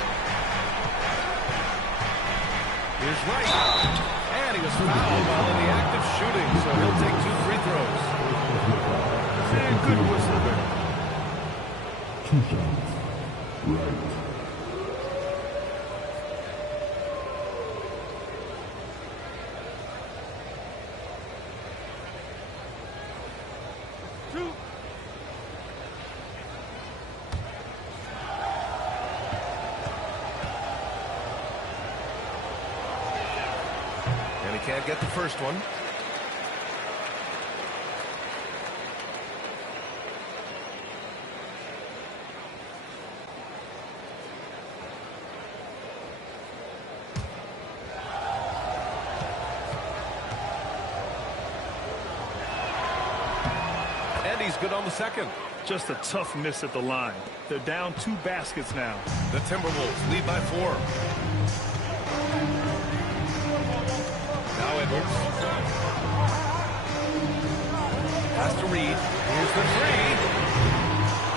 Here's Wright. And he was fouled while in the act of shooting, so he'll take 2 free throws. And good whistle there. 2 shots. Right. And he can't get the first one. And he's good on the second. Just a tough miss at the line. They're down 2 baskets now. The Timberwolves lead by 4. Now Edwards. Pass to Reed. Here's the 3.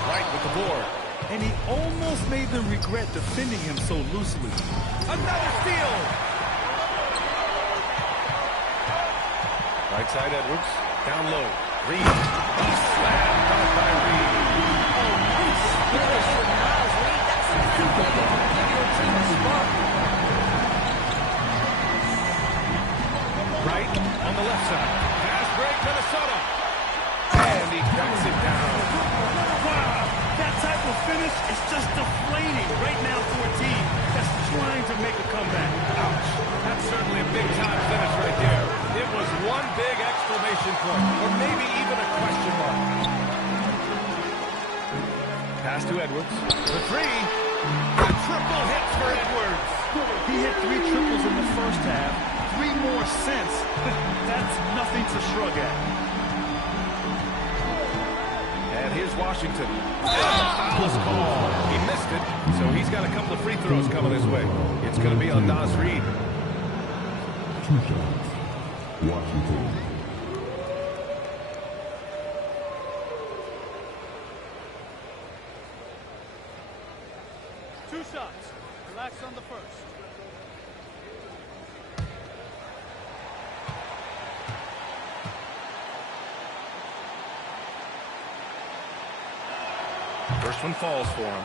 Right with the board. And he almost made them regret defending him so loosely. Another steal. Right side Edwards. Down low. Reed. A slam dunk by Reed. Oh, nice finish from Miles Reed. That's the kind of play that can give your team a spark. break on the left side. Fast break, Minnesota. And he cracks it down. Wow, that type of finish is just deflating right now for a team that's trying to make a comeback. Ouch. That's certainly a big-time finish right there. It was one big exclamation point, or maybe even a question mark. Pass to Edwards. The three. A triple hits for Edwards. He hit 3 triples in the first half. 3 more since. That's nothing to shrug at. And here's Washington. And the foul is called. He missed it, so he's got a couple of free throws coming his way. It's going to be on Naz Reid. 2 shots. Washington. Two shots. Relax on the first. First one falls for him.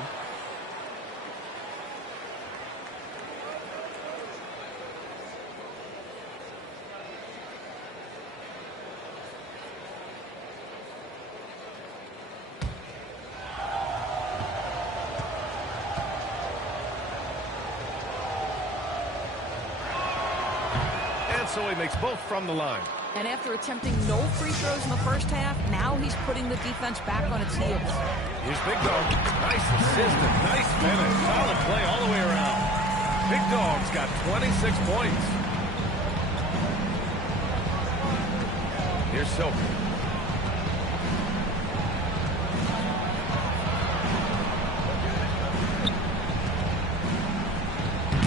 And so he makes both from the line. And after attempting no free throws in the first half, now he's putting the defense back on its heels. Here's Big Dog. Nice assist and nice finish. Solid play all the way around. Big Dog's got 26 points. Here's Silk.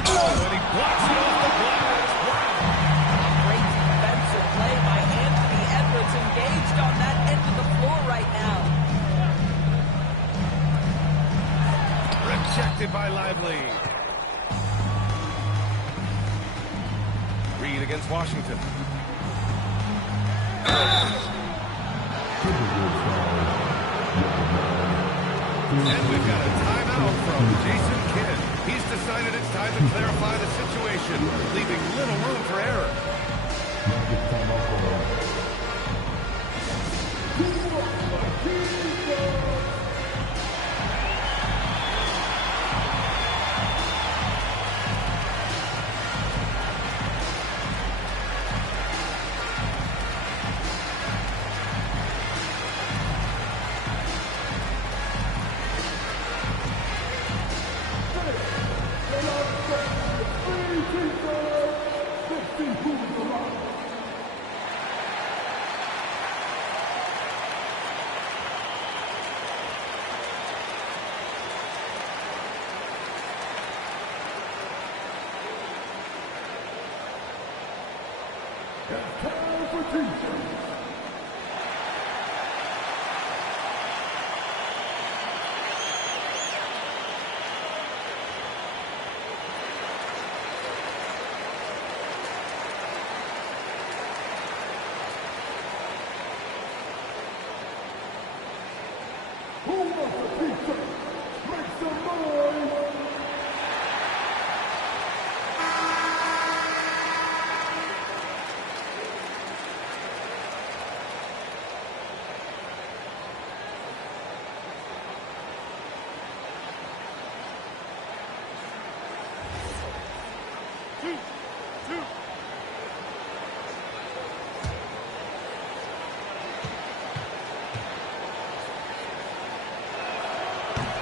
Oh, and he blocks it off the glass. Wow. Great defensive play by Anthony Edwards, engaged on that end of the floor right now. Rejected by Lively. Reid against Washington. And we've got a timeout from Jason Kidd. He's decided it's time to clarify the situation, leaving little room for error.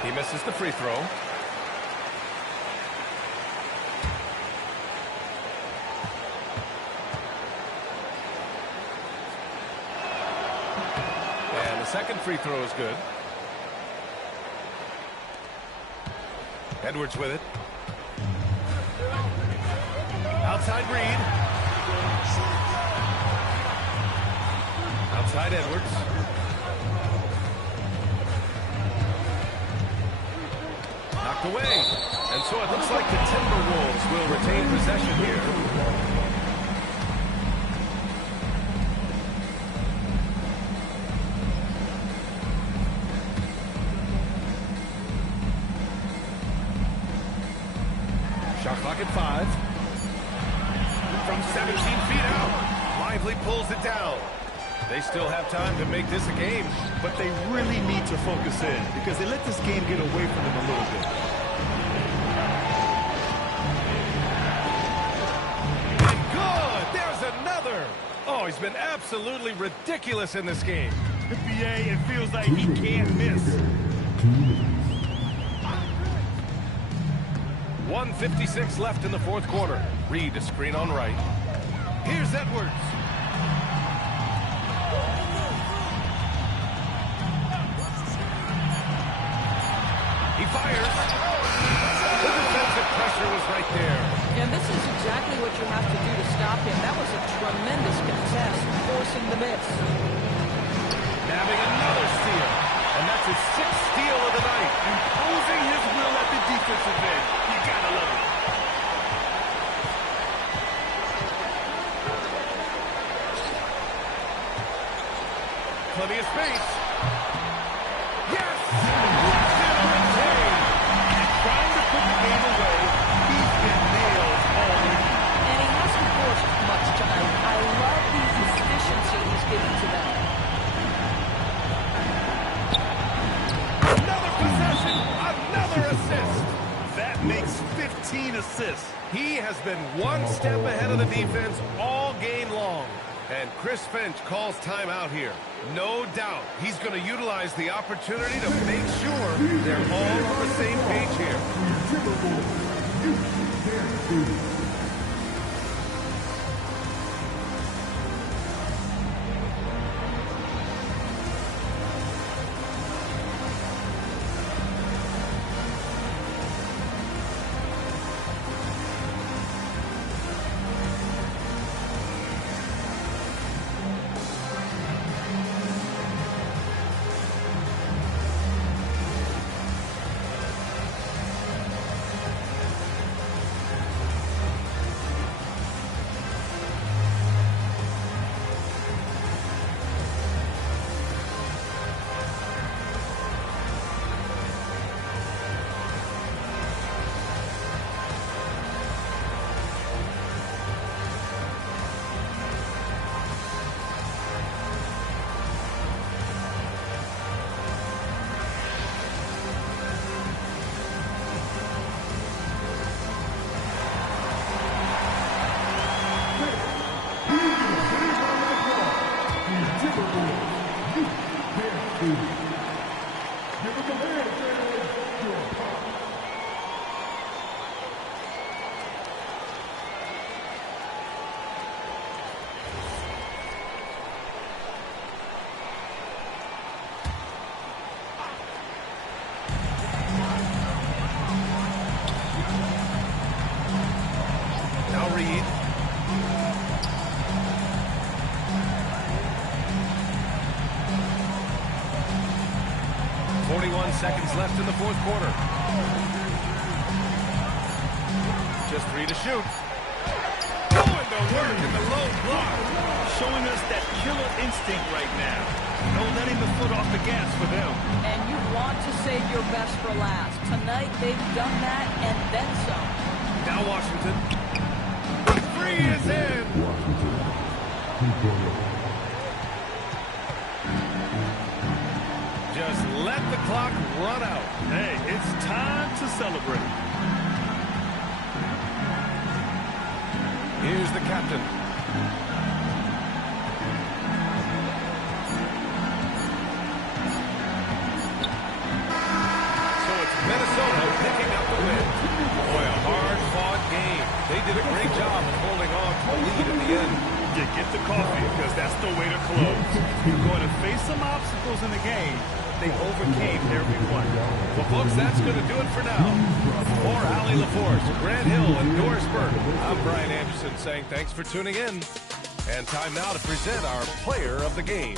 He misses the free throw. And the second free throw is good. Edwards with it. Outside Reid. Outside Edwards. Knocked away. And so it looks like the Timberwolves will retain possession here. Shot clock at 5. From 17 feet out. Lively pulls it down. They still have time to make this a game. But they really need to focus in because they let this game get away from them a little bit. And good! There's another! Oh, he's been absolutely ridiculous in this game. NBA, it feels like he can't miss. 1:56 left in the fourth quarter. Reed, a screen on right. Here's Edwards. He fires. The defensive pressure was right there. And this is exactly what you have to do to stop him. That was a tremendous contest, forcing the miss. Having another steal. And that's his sixth steal of the night. Imposing his will at the defensive end. You gotta love it. Plenty of space. Yes! Trying to put the game away, he's been nailed all week. And he hasn't forced much tonight. I love the efficiency he's giving to them. Another possession, another assist. That makes 15 assists. He has been one step ahead of the defense all game long. And Chris Finch calls timeout here. No doubt he's going to utilize the opportunity to make sure they're all on the same page here. Reed. 41 seconds left in the fourth quarter. Just 3 to shoot. Going to work in the low block. Showing us that killer instinct right now. No letting the foot off the gas for them. And you want to save your best for last. Tonight, they've done that and then some. Now Washington. The three is in. Just let the clock run out. Hey, it's time to celebrate. Here's the captain. So it's Minnesota picking up the win. Boy, a hard-fought game. They did a great job of holding on to the lead at the end. You get the coffee because that's the way to close. You're going to face some obstacles in the game. They overcame every one. Well, folks, that's going to do it for now. For Allie LaForce, Grant Hill, and Doris Burke, I'm Brian Anderson saying thanks for tuning in. And time now to present our player of the game.